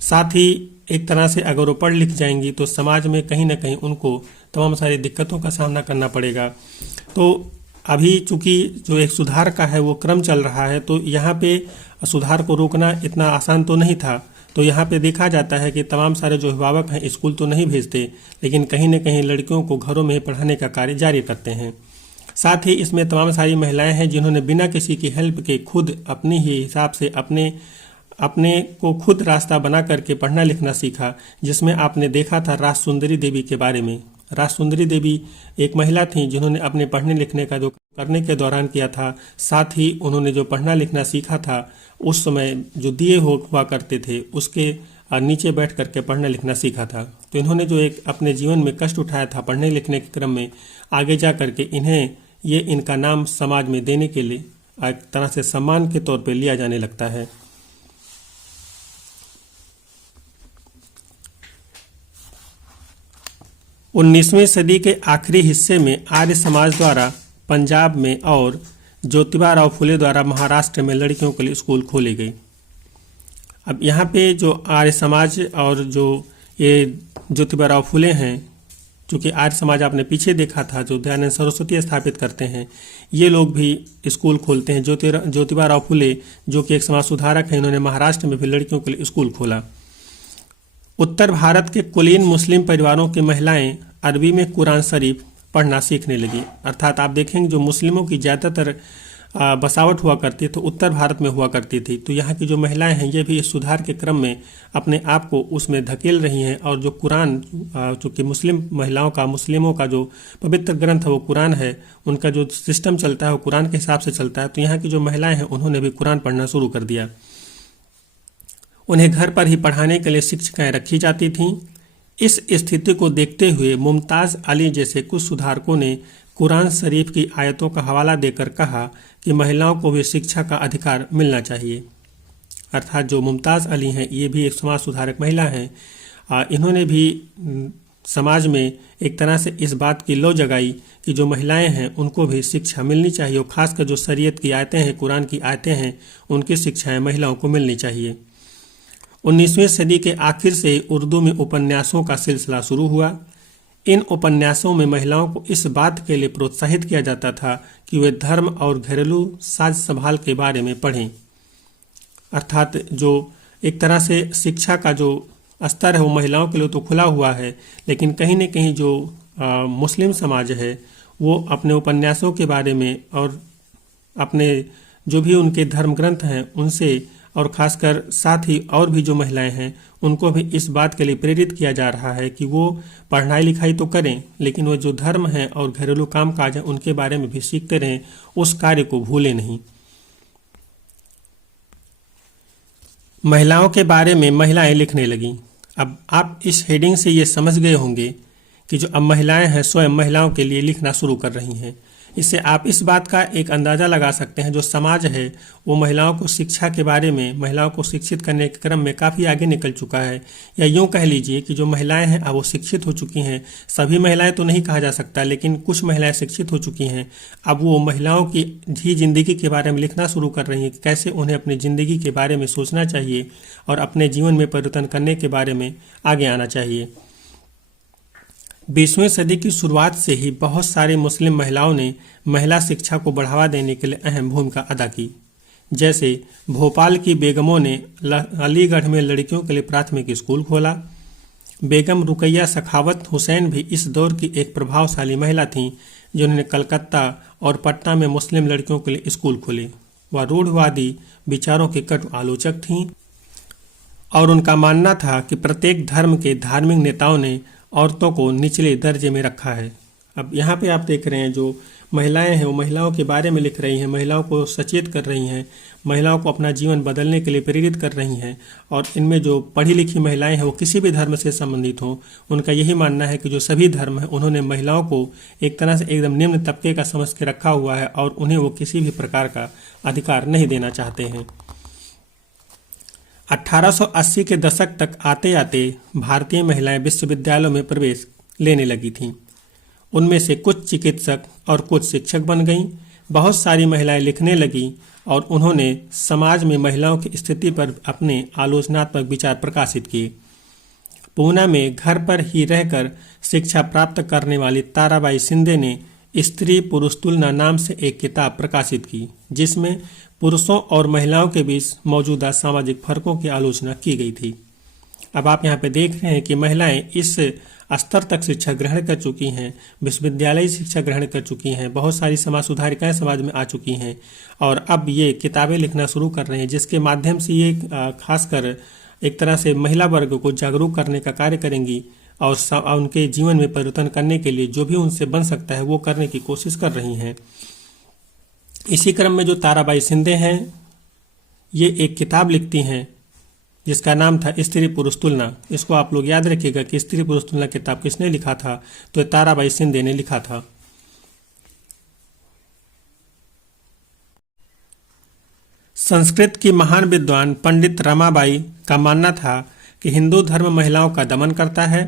साथ ही एक तरह से अगर वो पढ़ लिख जाएंगी तो समाज में कहीं ना कहीं उनको तमाम सारी दिक्कतों का सामना करना पड़ेगा। तो अभी चूंकि जो एक सुधार का है वो क्रम चल रहा है, तो यहाँ पे सुधार को रोकना इतना आसान तो नहीं था। तो यहाँ पे देखा जाता है कि तमाम सारे जो अभिभावक हैं स्कूल तो नहीं भेजते, लेकिन कहीं न कहीं लड़कियों को घरों में पढ़ाने का कार्य जारी करते हैं। साथ ही इसमें तमाम सारी महिलाएं हैं जिन्होंने बिना किसी की हेल्प के खुद अपने ही हिसाब से अपने को खुद रास्ता बना करके पढ़ना लिखना सीखा, जिसमें आपने देखा था रास सुंदरी देवी के बारे में। रास सुंदरी देवी एक महिला थी जिन्होंने अपने पढ़ने लिखने का जो करने के दौरान किया था, साथ ही उन्होंने जो पढ़ना लिखना सीखा था उस समय जो दिए हुआ करते थे उसके नीचे बैठ करके पढ़ना लिखना सीखा था। तो इन्होंने जो एक अपने जीवन में कष्ट उठाया था पढ़ने लिखने के क्रम में, आगे जा करके इन्हें ये इनका नाम समाज में देने के लिए एक तरह से सम्मान के तौर पर लिया जाने लगता है। उन्नीसवीं सदी के आखिरी हिस्से में आर्य समाज द्वारा पंजाब में और ज्योतिबा फुले द्वारा महाराष्ट्र में लड़कियों के लिए स्कूल खोले गए। अब यहाँ पे जो आर्य समाज और जो ये ज्योतिबा फुले हैं, चूँकि आर्य समाज आपने पीछे देखा था जो दयानंद सरस्वती स्थापित करते हैं, ये लोग भी स्कूल खोलते हैं। ज्योतिबा फुले जो कि एक समाज सुधारक हैं, इन्होंने महाराष्ट्र में भी लड़कियों के लिए स्कूल खोला। उत्तर भारत के कुलीन मुस्लिम परिवारों की महिलाएं अरबी में कुरान शरीफ पढ़ना सीखने लगी। अर्थात आप देखेंगे जो मुस्लिमों की ज़्यादातर बसावट हुआ करती तो उत्तर भारत में हुआ करती थी। तो यहाँ की जो महिलाएं हैं ये भी इस सुधार के क्रम में अपने आप को उसमें धकेल रही हैं। और जो कुरान, चूँकि मुस्लिम महिलाओं का, मुस्लिमों का जो पवित्र ग्रंथ है वो कुरान है, उनका जो सिस्टम चलता है वो कुरान के हिसाब से चलता है। तो यहाँ की जो महिलाएं हैं उन्होंने भी कुरान पढ़ना शुरू कर दिया। उन्हें घर पर ही पढ़ाने के लिए शिक्षिकाएं रखी जाती थीं। इस स्थिति को देखते हुए मुमताज़ अली जैसे कुछ सुधारकों ने कुरान शरीफ की आयतों का हवाला देकर कहा कि महिलाओं को भी शिक्षा का अधिकार मिलना चाहिए। अर्थात जो मुमताज़ अली हैं ये भी एक समाज सुधारक महिला हैं। इन्होंने भी समाज में एक तरह से इस बात की लौ जगाई कि जो महिलाएं हैं उनको भी शिक्षा मिलनी चाहिए, और ख़ासकर जो शरीयत की आयतें हैं, कुरान की आयतें हैं, उनकी शिक्षाएं महिलाओं को मिलनी चाहिए। 19वीं सदी के आखिर से उर्दू में उपन्यासों का सिलसिला शुरू हुआ। इन उपन्यासों में महिलाओं को इस बात के लिए प्रोत्साहित किया जाता था कि वे धर्म और घरेलू साज संभाल के बारे में पढ़ें। अर्थात जो एक तरह से शिक्षा का जो स्तर है वो महिलाओं के लिए तो खुला हुआ है, लेकिन कहीं न कहीं जो मुस्लिम समाज है वो अपने उपन्यासों के बारे में और अपने जो भी उनके धर्म ग्रंथ हैं उनसे, और ख़ासकर साथ ही और भी जो महिलाएं हैं उनको भी इस बात के लिए प्रेरित किया जा रहा है कि वो पढ़ाई लिखाई तो करें, लेकिन वो जो धर्म है और घरेलू काम काज है उनके बारे में भी सीखते रहें, उस कार्य को भूलें नहीं। महिलाओं के बारे में महिलाएं लिखने लगीं। अब आप इस हेडिंग से ये समझ गए होंगे कि जो अब महिलाएं हैं स्वयं महिलाओं के लिए लिखना शुरू कर रही हैं। इससे आप इस बात का एक अंदाज़ा लगा सकते हैं जो समाज है वो महिलाओं को शिक्षा के बारे में, महिलाओं को शिक्षित करने के क्रम में काफ़ी आगे निकल चुका है। या यूँ कह लीजिए कि जो महिलाएं हैं अब वो शिक्षित हो चुकी हैं। सभी महिलाएं तो नहीं कहा जा सकता, लेकिन कुछ महिलाएं शिक्षित हो चुकी हैं। अब वो महिलाओं की ही ज़िंदगी के बारे में लिखना शुरू कर रही हैं कि कैसे उन्हें अपनी ज़िंदगी के बारे में सोचना चाहिए और अपने जीवन में परिवर्तन करने के बारे में आगे आना चाहिए। 20वीं सदी की शुरुआत से ही बहुत सारी मुस्लिम महिलाओं ने महिला शिक्षा को बढ़ावा देने के लिए अहम भूमिका अदा की। जैसे भोपाल की बेगमों ने अलीगढ़ में लड़कियों के लिए प्राथमिक स्कूल खोला। बेगम रुकैया सखावत हुसैन भी इस दौर की एक प्रभावशाली महिला थीं जिन्होंने कलकत्ता और पटना में मुस्लिम लड़कियों के लिए स्कूल खोले। वह रूढ़वादी विचारों की कटु आलोचक थीं और उनका मानना था कि प्रत्येक धर्म के धार्मिक नेताओं ने औरतों को निचले दर्जे में रखा है। अब यहाँ पे आप देख रहे हैं जो महिलाएं हैं वो महिलाओं के बारे में लिख रही हैं, महिलाओं को सचेत कर रही हैं, महिलाओं को अपना जीवन बदलने के लिए प्रेरित कर रही हैं। और इनमें जो पढ़ी लिखी महिलाएं हैं वो किसी भी धर्म से संबंधित हों, उनका यही मानना है कि जो सभी धर्म हैं उन्होंने महिलाओं को एक तरह से एकदम निम्न तबके का समझ के रखा हुआ है और उन्हें वो किसी भी प्रकार का अधिकार नहीं देना चाहते हैं। 1880 के दशक तक आते आते भारतीय महिलाएं विश्वविद्यालयों में प्रवेश लेने लगी थीं। उनमें से कुछ चिकित्सक और कुछ शिक्षक बन गईं। बहुत सारी महिलाएं लिखने लगीं और उन्होंने समाज में महिलाओं की स्थिति पर अपने आलोचनात्मक विचार प्रकाशित किए। पूना में घर पर ही रहकर शिक्षा प्राप्त करने वाली ताराबाई शिंदे ने स्त्री पुरुष तुलना नाम से एक किताब प्रकाशित की, जिसमें पुरुषों और महिलाओं के बीच मौजूदा सामाजिक फर्कों की आलोचना की गई थी। अब आप यहाँ पे देख रहे हैं कि महिलाएं इस स्तर तक शिक्षा ग्रहण कर चुकी हैं, विश्वविद्यालय शिक्षा ग्रहण कर चुकी हैं, बहुत सारी समाज सुधारिकाएं समाज में आ चुकी हैं और अब ये किताबें लिखना शुरू कर रहे हैं, जिसके माध्यम से ये खासकर एक तरह से महिला वर्ग को जागरूक करने का कार्य करेंगी और उनके जीवन में परिवर्तन करने के लिए जो भी उनसे बन सकता है वो करने की कोशिश कर रही हैं। इसी क्रम में जो ताराबाई शिंदे हैं ये एक किताब लिखती हैं जिसका नाम था स्त्री पुरुष तुलना। इसको आप लोग याद रखिएगा कि स्त्री पुरुष तुलना किताब किसने लिखा था, तो ताराबाई शिंदे ने लिखा था। संस्कृत की महान विद्वान पंडित रमाबाई का मानना था कि हिंदू धर्म महिलाओं का दमन करता है।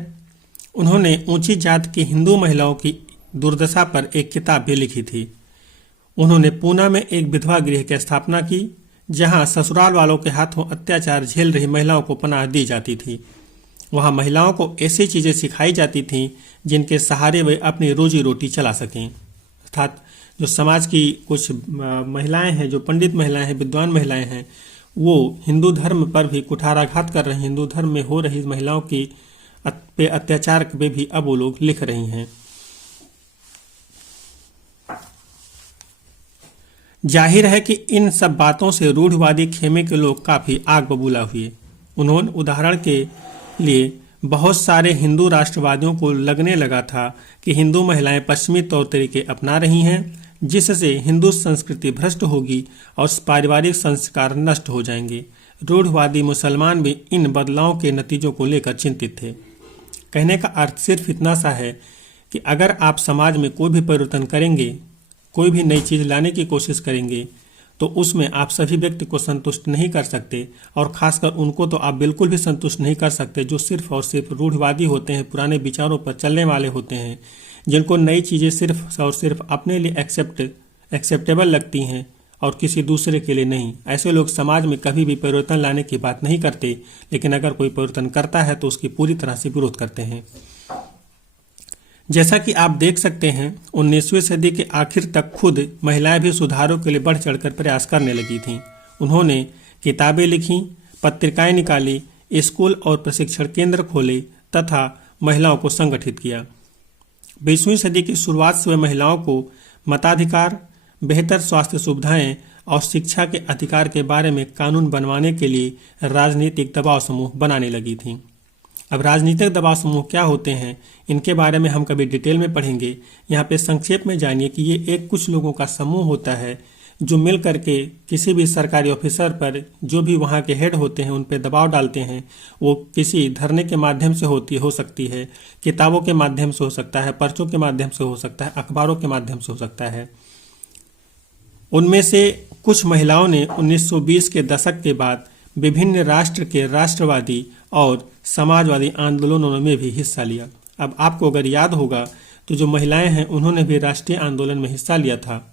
उन्होंने ऊंची जात की हिंदू महिलाओं की दुर्दशा पर एक किताब भी लिखी थी। उन्होंने पूना में एक विधवा गृह की स्थापना की जहां ससुराल वालों के हाथों अत्याचार झेल रही महिलाओं को पनाह दी जाती थी। वहां महिलाओं को ऐसी चीजें सिखाई जाती थीं जिनके सहारे वे अपनी रोजी रोटी चला सकें। अर्थात जो समाज की कुछ महिलाएं हैं, जो पंडित महिलाएं हैं, विद्वान महिलाएं हैं, वो हिंदू धर्म पर भी कुठाराघात कर रही हैं। हिंदू धर्म में हो रही महिलाओं की पे अत्याचार पे भी अब वो लोग लिख रही हैं। जाहिर है कि इन सब बातों से रूढ़िवादी खेमे के लोग काफी आग बबूला हुए। उन्होंने उदाहरण के लिए बहुत सारे हिंदू राष्ट्रवादियों को लगने लगा था कि हिंदू महिलाएं पश्चिमी तौर तरीके अपना रही हैं, जिससे हिंदू संस्कृति भ्रष्ट होगी और पारिवारिक संस्कार नष्ट हो जाएंगे। रूढ़िवादी मुसलमान भी इन बदलावों के नतीजों को लेकर चिंतित थे। कहने का अर्थ सिर्फ इतना सा है कि अगर आप समाज में कोई भी परिवर्तन करेंगे, कोई भी नई चीज लाने की कोशिश करेंगे, तो उसमें आप सभी व्यक्ति को संतुष्ट नहीं कर सकते, और खासकर उनको तो आप बिल्कुल भी संतुष्ट नहीं कर सकते जो सिर्फ और सिर्फ रूढ़िवादी होते हैं, पुराने विचारों पर चलने वाले होते हैं, जिनको नई चीज़ें सिर्फ और सिर्फ अपने लिए एक्सेप्टेबल लगती हैं और किसी दूसरे के लिए नहीं। ऐसे लोग समाज में कभी भी परिवर्तन लाने की बात नहीं करते, लेकिन अगर कोई परिवर्तन करता है तो उसकी पूरी तरह से विरोध करते हैं। जैसा कि आप देख सकते हैं, 19वीं सदी के आखिर तक खुद महिलाएं भी सुधारों के लिए बढ़ चढ़कर प्रयास करने लगी थीं। उन्होंने किताबें लिखीं, पत्रिकाएं निकाली, स्कूल और प्रशिक्षण केंद्र खोले तथा महिलाओं को संगठित किया। 20वीं सदी की शुरुआत से वे महिलाओं को मताधिकार, बेहतर स्वास्थ्य सुविधाएं और शिक्षा के अधिकार के बारे में कानून बनवाने के लिए राजनीतिक दबाव समूह बनाने लगी थीं। अब राजनीतिक दबाव समूह क्या होते हैं, इनके बारे में हम कभी डिटेल में पढ़ेंगे। यहाँ पे संक्षेप में जानिए कि ये एक कुछ लोगों का समूह होता है जो मिल करके किसी भी सरकारी ऑफिसर पर, जो भी वहाँ के हेड होते हैं, उन पर दबाव डालते हैं। वो किसी धरने के माध्यम से हो सकती है, किताबों के माध्यम से हो सकता है, पर्चों के माध्यम से हो सकता है, अखबारों के माध्यम से हो सकता है। उनमें से कुछ महिलाओं ने 1920 के दशक के बाद विभिन्न राष्ट्र के राष्ट्रवादी और समाजवादी आंदोलनों में भी हिस्सा लिया। अब आपको अगर याद होगा तो जो महिलाएं हैं उन्होंने भी राष्ट्रीय आंदोलन में हिस्सा लिया था,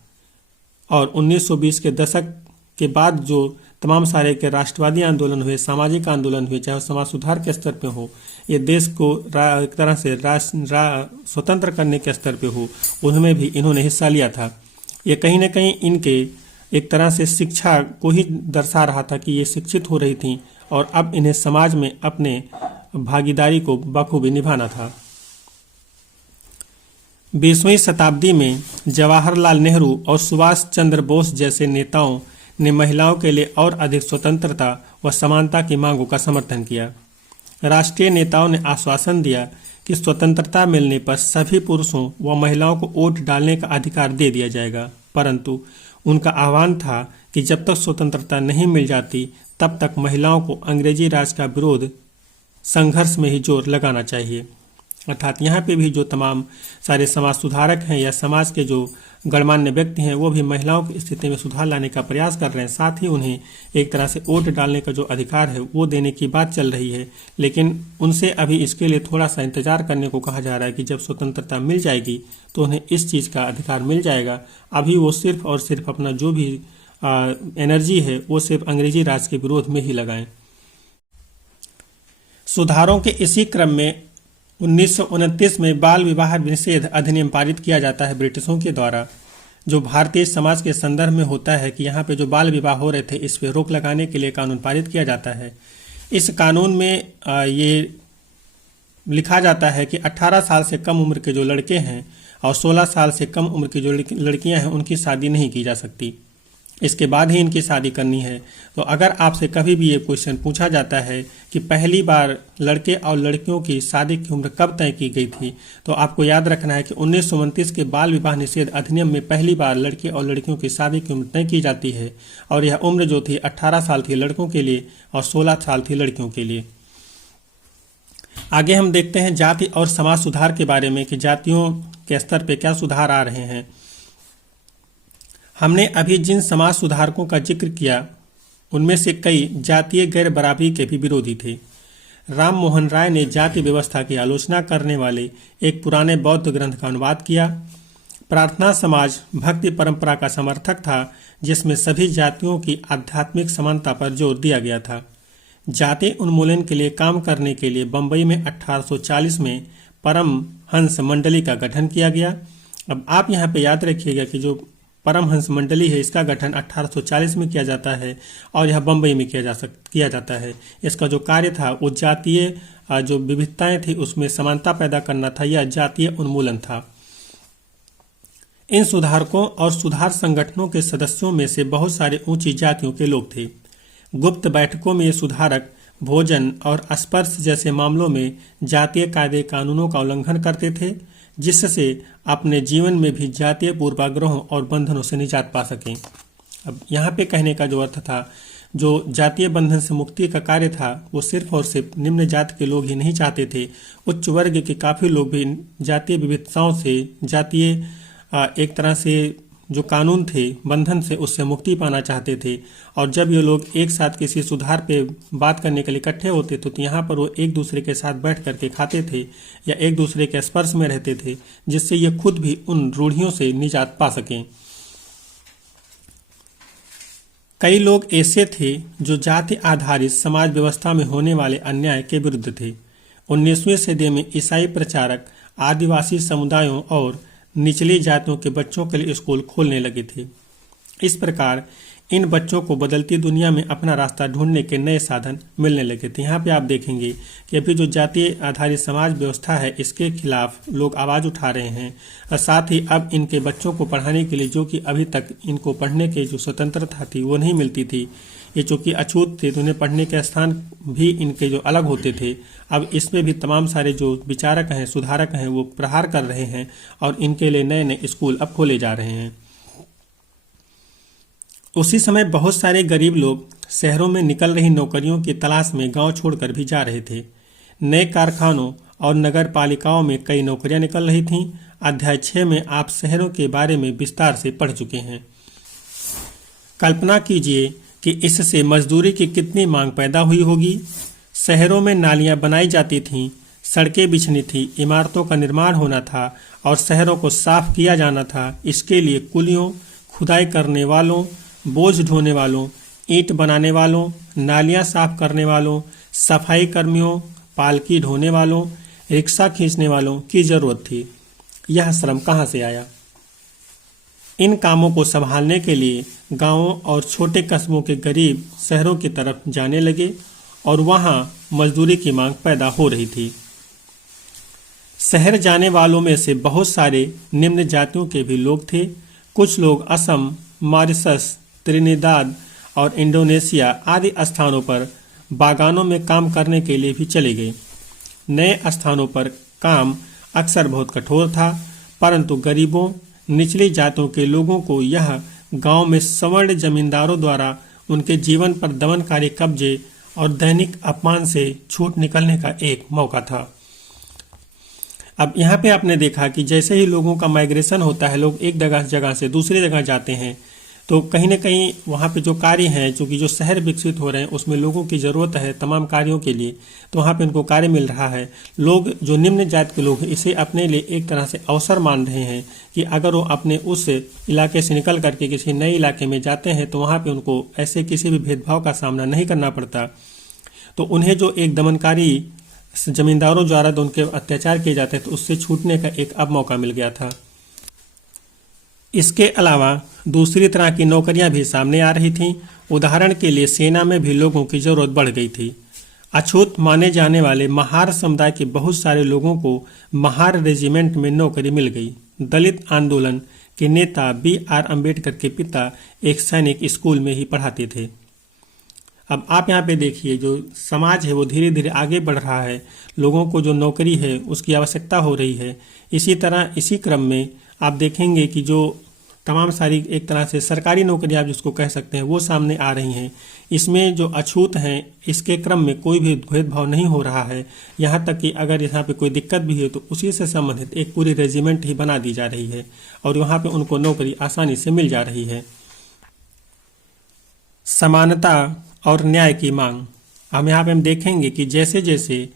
और 1920 के दशक के बाद जो तमाम सारे के राष्ट्रवादी आंदोलन हुए, सामाजिक आंदोलन हुए, चाहे समाज सुधार के स्तर पे हो, ये देश को एक तरह से स्वतंत्र करने के स्तर पे हो, उनमें भी इन्होंने हिस्सा लिया था। ये कहीं ना कहीं इनके एक तरह से शिक्षा को ही दर्शा रहा था कि ये शिक्षित हो रही थी और अब इन्हें समाज में अपने भागीदारी को बखूबी निभाना था। 20वीं शताब्दी में जवाहरलाल नेहरू और सुभाष चंद्र बोस जैसे नेताओं ने महिलाओं के लिए और अधिक स्वतंत्रता व समानता की मांगों का समर्थन किया। राष्ट्रीय नेताओं ने आश्वासन दिया कि स्वतंत्रता मिलने पर सभी पुरुषों व महिलाओं को वोट डालने का अधिकार दे दिया जाएगा, परंतु उनका आह्वान था कि जब तक स्वतंत्रता नहीं मिल जाती तब तक महिलाओं को अंग्रेजी राज का विरोध संघर्ष में ही जोर लगाना चाहिए। अर्थात यहाँ पे भी जो तमाम सारे समाज सुधारक हैं या समाज के जो गणमान्य व्यक्ति हैं वो भी महिलाओं की स्थिति में सुधार लाने का प्रयास कर रहे हैं, साथ ही उन्हें एक तरह से वोट डालने का जो अधिकार है वो देने की बात चल रही है। लेकिन उनसे अभी इसके लिए थोड़ा सा इंतजार करने को कहा जा रहा है कि जब स्वतंत्रता मिल जाएगी तो उन्हें इस चीज़ का अधिकार मिल जाएगा। अभी वो सिर्फ और सिर्फ अपना जो भी एनर्जी है वो सिर्फ अंग्रेजी राज के विरोध में ही लगाएं। सुधारों के इसी क्रम में 1929 में बाल विवाह निषेध अधिनियम पारित किया जाता है ब्रिटिशों के द्वारा, जो भारतीय समाज के संदर्भ में होता है कि यहाँ पे जो बाल विवाह हो रहे थे इस पे रोक लगाने के लिए कानून पारित किया जाता है। इस कानून में ये लिखा जाता है कि 18 साल से कम उम्र के जो लड़के हैं और 16 साल से कम उम्र की जो लड़कियां हैं उनकी शादी नहीं की जा सकती, इसके बाद ही इनकी शादी करनी है। तो अगर आपसे कभी भी ये क्वेश्चन पूछा जाता है कि पहली बार लड़के और लड़कियों की शादी की उम्र कब तय की गई थी, तो आपको याद रखना है कि 1929 के बाल विवाह निषेध अधिनियम में पहली बार लड़के और लड़कियों की शादी की उम्र तय की जाती है, और यह उम्र जो थी 18 साल थी लड़कों के लिए और 16 साल थी लड़कियों के लिए। आगे हम देखते हैं जाति और समाज सुधार के बारे में कि जातियों के स्तर पर क्या सुधार आ रहे हैं। हमने अभी जिन समाज सुधारकों का जिक्र किया उनमें से कई जातीय गैर बराबरी के भी विरोधी थे। राम मोहन राय ने जाति व्यवस्था की आलोचना करने वाले एक पुराने बौद्ध ग्रंथ का अनुवाद किया। प्रार्थना समाज भक्ति परंपरा का समर्थक था जिसमें सभी जातियों की आध्यात्मिक समानता पर जोर दिया गया था। जाति उन्मूलन के लिए काम करने के लिए बंबई में 1840 में परमहंस मंडली का गठन किया गया। अब आप यहाँ पे याद रखिएगा कि जो परमहंस मंडली है इसका गठन 1840 में किया जाता है और यह बंबई में किया जाता है। इसका जो कार्य था वो जातीय जो विविधताएं थी उसमें समानता पैदा करना था, यह जातीय उन्मूलन था। इन सुधारकों और सुधार संगठनों के सदस्यों में से बहुत सारे ऊंची जातियों के लोग थे। गुप्त बैठकों में ये सुधारक भोजन और स्पर्श जैसे मामलों में जातीय कायदे कानूनों का उल्लंघन करते थे, जिससे अपने जीवन में भी जातीय पूर्वाग्रहों और बंधनों से निजात पा सकें। अब यहाँ पे कहने का जो अर्थ था, जो जातीय बंधन से मुक्ति का कार्य था, वो सिर्फ और सिर्फ निम्न जाति के लोग ही नहीं चाहते थे। उच्च वर्ग के काफी लोग भी जातीय विविधताओं से, जातीय एक तरह से जो कानून थे, बंधन से, उससे मुक्ति पाना चाहते थे। और जब ये लोग एक साथ किसी सुधार पे बात करने के लिए इकट्ठे होते थे, तो यहाँ पर वो एक दूसरे के साथ बैठ करके खाते थे या एक दूसरे के स्पर्श में रहते थे, जिससे ये खुद भी उन रूढ़ियों से निजात पा सकें। कई लोग ऐसे थे जो जाति आधारित समाज व्यवस्था में होने वाले अन्याय के विरुद्ध थे। 19वीं सदी में ईसाई प्रचारक आदिवासी समुदायों और निचली जातियों के बच्चों के लिए स्कूल खोलने लगे थे। इस प्रकार इन बच्चों को बदलती दुनिया में अपना रास्ता ढूंढने के नए साधन मिलने लगे थे। यहाँ पे आप देखेंगे कि अभी जो जातीय आधारित समाज व्यवस्था है, इसके खिलाफ लोग आवाज़ उठा रहे हैं। और साथ ही अब इनके बच्चों को पढ़ाने के लिए, जो कि अभी तक इनको पढ़ने की जो स्वतंत्रता थी वो नहीं मिलती थी, ये चूँकि अछूत थे तो उन्हें पढ़ने के स्थान भी इनके जो अलग होते थे, अब इसमें भी तमाम सारे जो विचारक हैं, सुधारक हैं, वो प्रहार कर रहे हैं और इनके लिए नए नए स्कूल अब खोले जा रहे हैं। उसी समय बहुत सारे गरीब लोग शहरों में निकल रही नौकरियों की तलाश में गांव छोड़कर भी जा रहे थे। नए कारखानों और नगर पालिकाओं में कई नौकरियां निकल रही थीं। अध्याय 6 में आप शहरों के बारे में विस्तार से पढ़ चुके हैं। कल्पना कीजिए कि इससे मजदूरी की कितनी मांग पैदा हुई होगी। शहरों में नालियां बनाई जाती थीं, सड़कें बिछनी थी, इमारतों का निर्माण होना था और शहरों को साफ किया जाना था। इसके लिए कुलियों, खुदाई करने वालों, बोझ ढोने वालों, ईंट बनाने वालों, नालियां साफ करने वालों, सफाई कर्मियों, पालकी ढोने वालों, रिक्शा खींचने वालों की जरूरत थी। यह श्रम कहाँ से आया? इन कामों को संभालने के लिए गांवों और छोटे कस्बों के गरीब शहरों की तरफ जाने लगे और वहां मजदूरी की मांग पैदा हो रही थी। शहर जाने वालों में से बहुत सारे निम्न जातियों के भी लोग थे। कुछ लोग असम, मॉरिशस, त्रिनिदाद और इंडोनेशिया आदि स्थानों पर बागानों में काम करने के लिए भी चले गए। नए स्थानों पर काम अक्सर बहुत कठोर था, परंतु गरीबों, निचली जातों के लोगों को यह गांव में सवर्ण जमींदारों द्वारा उनके जीवन पर दमनकारी कब्जे और दैनिक अपमान से छूट निकलने का एक मौका था। अब यहाँ पे आपने देखा कि जैसे ही लोगों का माइग्रेशन होता है, लोग एक जगह से दूसरी जगह जाते हैं, तो कहीं ना कहीं वहाँ पे जो कार्य हैं, चूँकि जो शहर विकसित हो रहे हैं उसमें लोगों की ज़रूरत है तमाम कार्यों के लिए, तो वहाँ पे उनको कार्य मिल रहा है। लोग जो निम्न जाति के लोग हैं, इसे अपने लिए एक तरह से अवसर मान रहे हैं कि अगर वो अपने उस इलाके से निकल करके किसी नए इलाके में जाते हैं तो वहाँ पे उनको ऐसे किसी भी भेदभाव का सामना नहीं करना पड़ता। तो उन्हें जो एक दमनकारी जमींदारों द्वारा जो उनके अत्याचार किए जाते हैं, तो उससे छूटने का एक अब मौका मिल गया था। इसके अलावा दूसरी तरह की नौकरियां भी सामने आ रही थीं। उदाहरण के लिए सेना में भी लोगों की जरूरत बढ़ गई थी। अछूत माने जाने वाले महार समुदाय के बहुत सारे लोगों को महार रेजिमेंट में नौकरी मिल गई। दलित आंदोलन के नेता B.R. अम्बेडकर के पिता एक सैनिक स्कूल में ही पढ़ाते थे। अब आप यहाँ पे देखिए, जो समाज है वो धीरे धीरे आगे बढ़ रहा है, लोगों को जो नौकरी है उसकी आवश्यकता हो रही है। इसी तरह इसी क्रम में आप देखेंगे कि जो तमाम सारी एक तरह से सरकारी नौकरियां आप जिसको कह सकते हैं वो सामने आ रही हैं। इसमें जो अछूत हैं इसके क्रम में कोई भी भेदभाव नहीं हो रहा है। यहाँ तक कि अगर यहाँ पे कोई दिक्कत भी है तो उसी से संबंधित एक पूरी रेजिमेंट ही बना दी जा रही है और वहाँ पे उनको नौकरी आसानी से मिल जा रही है। समानता और न्याय की मांग। हम यहाँ पे हम देखेंगे कि जैसे जैसे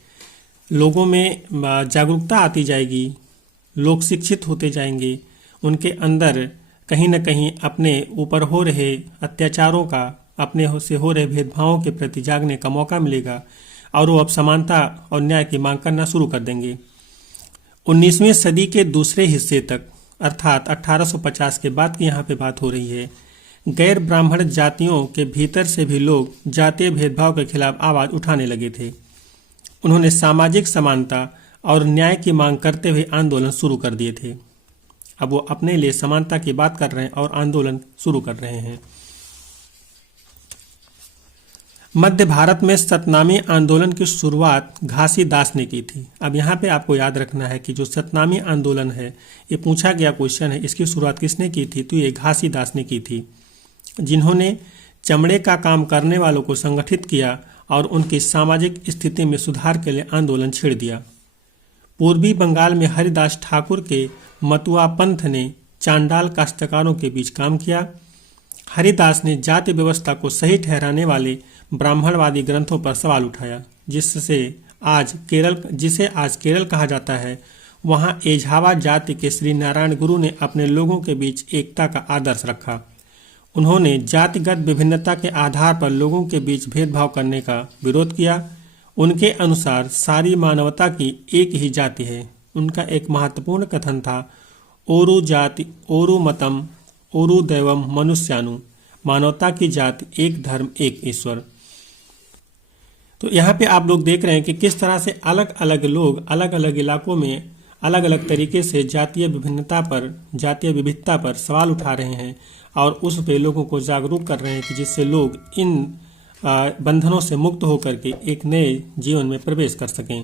लोगों में जागरूकता आती जाएगी, लोग शिक्षित होते जाएंगे, उनके अंदर कहीं न कहीं अपने ऊपर हो रहे अत्याचारों का, अपने से हो रहे भेदभावों के प्रति जागने का मौका मिलेगा और वो अब समानता और न्याय की मांग करना शुरू कर देंगे। 19वीं सदी के दूसरे हिस्से तक, अर्थात 1850 के बाद की यहाँ पे बात हो रही है, गैर ब्राह्मण जातियों के भीतर से भी लोग जातीय भेदभाव के खिलाफ आवाज़ उठाने लगे थे। उन्होंने सामाजिक समानता और न्याय की मांग करते हुए आंदोलन शुरू कर दिए थे। अब वो अपने लिए समानता की बात कर रहे हैं और आंदोलन शुरू कर रहे हैं। मध्य भारत में सतनामी आंदोलन की शुरुआत घासीदास ने की थी। अब यहाँ पे आपको याद रखना है कि जो सतनामी आंदोलन है, ये पूछा गया क्वेश्चन है, इसकी शुरुआत किसने की थी? तो ये घासीदास ने की थी, जिन्होंने चमड़े का काम करने वालों को संगठित किया और उनकी सामाजिक स्थिति में सुधार के लिए आंदोलन छेड़ दिया। पूर्वी बंगाल में हरिदास ठाकुर के मतुआ पंथ ने चांडाल काश्तकारों के बीच काम किया। हरिदास ने जाति व्यवस्था को सही ठहराने वाले ब्राह्मणवादी ग्रंथों पर सवाल उठाया, जिसे आज केरल कहा जाता है। वहां एझावा जाति के श्री नारायण गुरु ने अपने लोगों के बीच एकता का आदर्श रखा। उन्होंने जातिगत विभिन्नता के आधार पर लोगों के बीच भेदभाव करने का विरोध किया। उनके अनुसार सारी मानवता की एक ही जाति है। उनका एक महत्वपूर्ण कथन था, ओरु जाति ओरु मतम ओरु दैवम मनुष्यानु, मानवता की जाति, एक धर्म, एक ईश्वर। तो यहाँ पे आप लोग देख रहे हैं कि किस तरह से अलग अलग लोग अलग अलग इलाकों में अलग अलग तरीके से जातीय विविधता पर सवाल उठा रहे हैं और उस पे लोगों को जागरूक कर रहे हैं कि जिससे लोग इन बंधनों से मुक्त होकर के एक नए जीवन में प्रवेश कर सकें।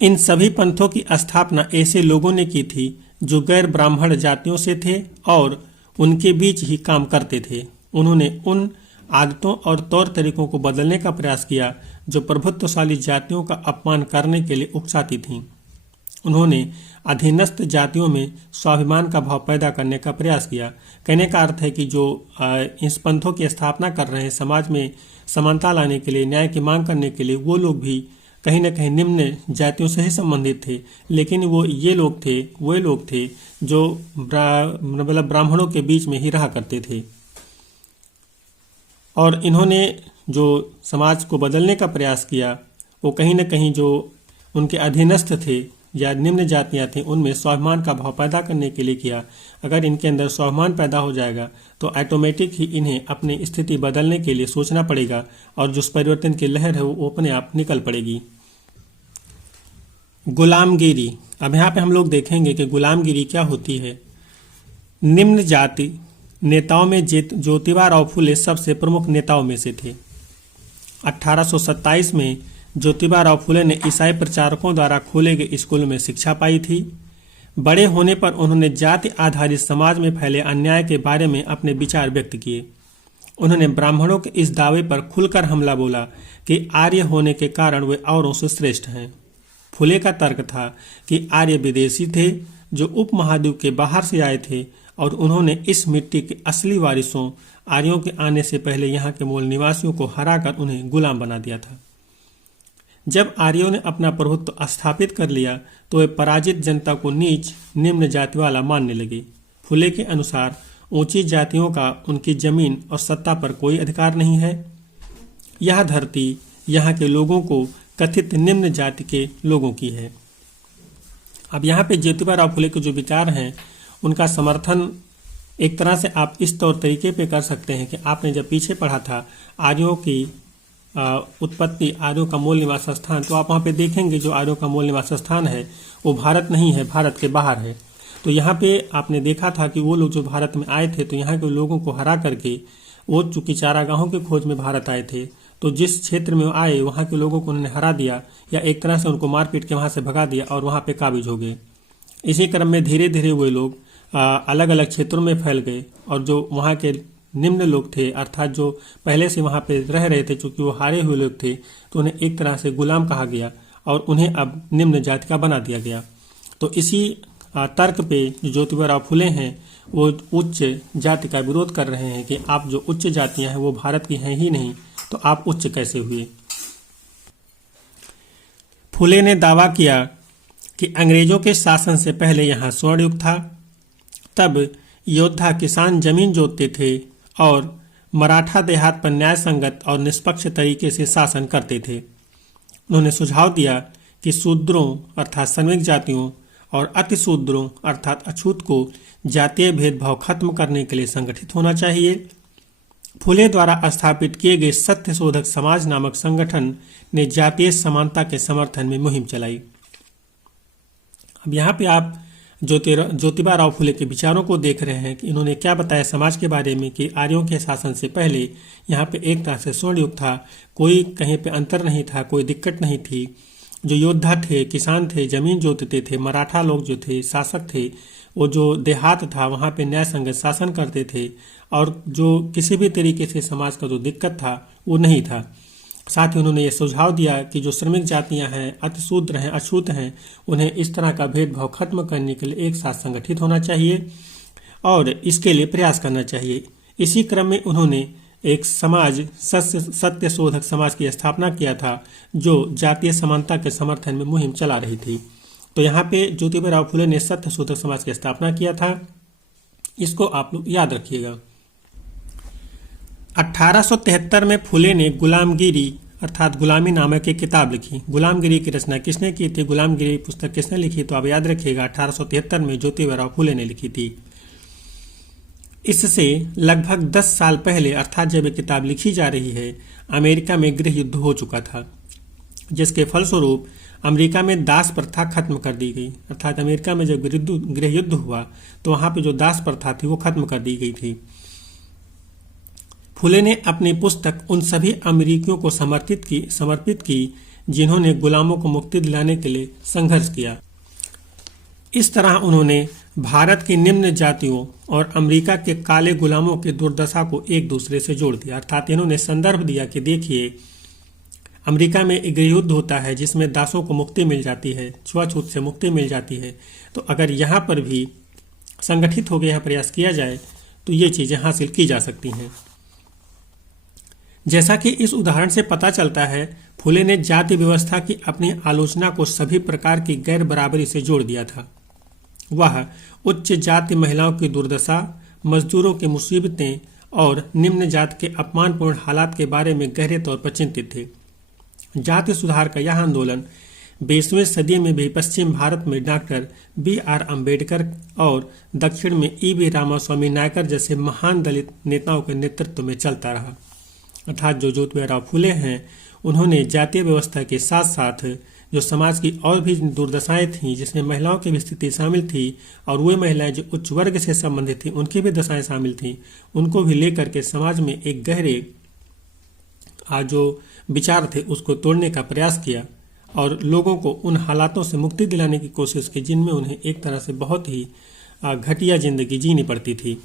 इन सभी पंथों की स्थापना ऐसे लोगों ने की थी जो गैर ब्राह्मण जातियों से थे और उनके बीच ही काम करते थे। उन्होंने उन आदतों और तौर तरीकों को बदलने का प्रयास किया जो प्रभुत्वशाली जातियों का अपमान करने के लिए उकसाती थीं। उन्होंने अधीनस्थ जातियों में स्वाभिमान का भाव पैदा करने का प्रयास किया। कहने का अर्थ है कि जो इस पंथों की स्थापना कर रहे हैं, समाज में समानता लाने के लिए, न्याय की मांग करने के लिए, वो लोग भी कहीं न कहीं निम्न जातियों से ही संबंधित थे, लेकिन वे लोग थे जो मतलब ब्राह्मणों के बीच में ही रहा करते थे। और इन्होंने जो समाज को बदलने का प्रयास किया, वो कहीं न कहीं जो उनके अधीनस्थ थे या निम्न जातियां थीं, उनमें स्वाभिमान का भाव पैदा करने के लिए किया। अगर इनके अंदर स्वाभिमान पैदा हो जाएगा तो ऑटोमेटिक ही इन्हें अपनी स्थिति बदलने के लिए सोचना पड़ेगा और जो परिवर्तन की लहर है वो अपने आप निकल पड़ेगी। गुलामगिरी। अब यहाँ पे हम लोग देखेंगे कि गुलामगिरी क्या होती है। निम्न जाति नेताओं में ज्योतिबा राव फुले सबसे प्रमुख नेताओं में से थे। 1827 में ज्योतिबा राव फुले ने ईसाई प्रचारकों द्वारा खोले गए स्कूल में शिक्षा पाई थी। बड़े होने पर उन्होंने जाति आधारित समाज में फैले अन्याय के बारे में अपने विचार व्यक्त किए। उन्होंने ब्राह्मणों के इस दावे पर खुलकर हमला बोला कि आर्य होने के कारण वे औरों से श्रेष्ठ हैं। फुले का तर्क था कि आर्य विदेशी थे जो उपमहाद्वीप के बाहर से आए थे और उन्होंने इस मिट्टी के असली वारिसों आर्यों के आने से पहले यहाँ के मूल निवासियों को हराकर उन्हें गुलाम बना दिया था। जब आर्यों ने अपना प्रभुत्व स्थापित कर लिया तो वे पराजित जनता को नीच निम्न जाति वाला मानने लगे। फुले के अनुसार ऊंची जातियों का उनकी जमीन और सत्ता पर कोई अधिकार नहीं है। यह धरती यहाँ के लोगों को कथित निम्न जाति के लोगों की है। अब यहाँ पे ज्योतिबा राव फुले के जो विचार हैं उनका समर्थन एक तरह से आप इस तौर तरीके पे कर सकते हैं कि आपने जब पीछे पढ़ा था आर्यों की उत्पत्ति, आर्यों का मूल निवास स्थान, तो आप वहाँ पे देखेंगे जो आर्यों का मूल निवास स्थान है वो भारत नहीं है, भारत के बाहर है। तो यहाँ पे आपने देखा था कि वो लोग जो भारत में आए थे तो यहाँ के लोगों को हरा करके वो चूंकि चारागाहों की खोज में भारत आए थे, तो जिस क्षेत्र में वो आए वहाँ के लोगों को उन्होंने हरा दिया या एक तरह से उनको मार पीट के वहाँ से भगा दिया और वहाँ पे काबिज हो गए। इसी क्रम में धीरे धीरे वे लोग अलग अलग क्षेत्रों में फैल गए और जो वहाँ के निम्न लोग थे, अर्थात जो पहले से वहाँ पे रह रहे थे, चूंकि वो हारे हुए लोग थे, तो उन्हें एक तरह से गुलाम कहा गया और उन्हें अब निम्न जाति का बना दिया गया। तो इसी तर्क पे जो ज्योतिबा राव फुले हैं वो उच्च जाति का विरोध कर रहे हैं कि आप जो उच्च जातियां हैं वो भारत की हैं ही नहीं, तो आप उच्च कैसे हुए। फुले ने दावा किया कि अंग्रेजों के शासन से पहले यहाँ स्वर्ण युग था। तब योद्धा किसान जमीन जोतते थे और मराठा देहात पर न्याय संगत और निष्पक्ष तरीके से शासन करते थे। उन्होंने सुझाव दिया कि शूद्रों अर्थात श्रमिक जातियों और अतिशूद्रों अर्थात अछूत को जातीय भेदभाव खत्म करने के लिए संगठित होना चाहिए। फुले द्वारा स्थापित किए गए सत्य शोधक समाज नामक संगठन ने जातीय समानता के समर्थन में मुहिम चलाई। अब यहाँ पे आप ज्योतिबा राव फुले के विचारों को देख रहे हैं कि इन्होंने क्या बताया समाज के बारे में कि आर्यों के शासन से पहले यहाँ पे एक तरह से स्वर्ण युग था, कोई कहीं पे अंतर नहीं था, कोई दिक्कत नहीं थी। जो योद्धा थे, किसान थे, जमीन जोतते थे, मराठा लोग जो थे शासक थे, वो जो देहात था वहाँ पे न्याय संगत शासन करते थे और जो किसी भी तरीके से समाज का जो दिक्कत था वो नहीं था। साथ ही उन्होंने ये सुझाव दिया कि जो श्रमिक जातियां हैं, अतिशूद्र हैं, अछूत हैं, उन्हें इस तरह का भेदभाव खत्म करने के लिए एक साथ संगठित होना चाहिए और इसके लिए प्रयास करना चाहिए। इसी क्रम में उन्होंने एक समाज सत्य शोधक समाज की स्थापना किया था जो जातीय समानता के समर्थन में मुहिम चला रही थी। तो यहाँ पे ज्योतिबा राव फुले ने सत्य शोधक समाज की स्थापना किया था, इसको आप लोग याद रखिएगा। 1873 में फुले ने गुलामगिरी अर्थात गुलामी नामक एक किताब लिखी। गुलामगिरी की रचना किसने की थी, गुलामगिरी पुस्तक किसने लिखी, तो आप याद रखिएगा 1873 में ज्योतिबा राव फुले ने लिखी थी। इससे लगभग 10 साल पहले अर्थात जब ये किताब लिखी जा रही है, अमेरिका में गृह युद्ध हो चुका था, जिसके फलस्वरूप अमेरिका में दास प्रथा खत्म कर दी गई। अर्थात अमेरिका में जब गृह युद्ध हुआ तो वहां पे जो दास प्रथा थी वो खत्म कर दी गई थी। फुले ने अपनी पुस्तक उन सभी अमेरिकियों को समर्पित की जिन्होंने गुलामों को मुक्ति दिलाने के लिए संघर्ष किया। इस तरह उन्होंने भारत की निम्न जातियों और अमेरिका के काले गुलामों की दुर्दशा को एक दूसरे से जोड़ दिया। अर्थात इन्होंने संदर्भ दिया कि देखिए, अमेरिका में एक युद्ध होता है जिसमें दासों को मुक्ति मिल जाती है, छुआछूत से मुक्ति मिल जाती है, तो अगर यहाँ पर भी संगठित होकर यह प्रयास किया जाए तो ये चीजें हासिल की जा सकती हैं। जैसा कि इस उदाहरण से पता चलता है, फुले ने जाति व्यवस्था की अपनी आलोचना को सभी प्रकार की गैर बराबरी से जोड़ दिया था। वह उच्च जाति महिलाओं की दुर्दशा, मजदूरों की मुसीबतें और निम्न जात के अपमानपूर्ण हालात के बारे में गहरे तौर पर चिंतित थे। जाति सुधार का यह आंदोलन 20वीं सदी में भी पश्चिम भारत में डॉक्टर B.R. अम्बेडकर और दक्षिण में E.V. रामास्वामी नायकर जैसे महान दलित नेताओं के नेतृत्व में चलता रहा। अर्थात जो ज्योतिबा राव फुले हैं, उन्होंने जातीय व्यवस्था के साथ साथ जो समाज की और भी दुर्दशाएं थीं, जिसमें महिलाओं की भी स्थिति शामिल थी और वे महिलाएं जो उच्च वर्ग से संबंधित थी उनकी भी दशाएं शामिल थीं, उनको भी लेकर के समाज में एक गहरे जो विचार थे उसको तोड़ने का प्रयास किया और लोगों को उन हालातों से मुक्ति दिलाने की कोशिश की जिनमें उन्हें एक तरह से बहुत ही घटिया जिंदगी जीनी पड़ती थी।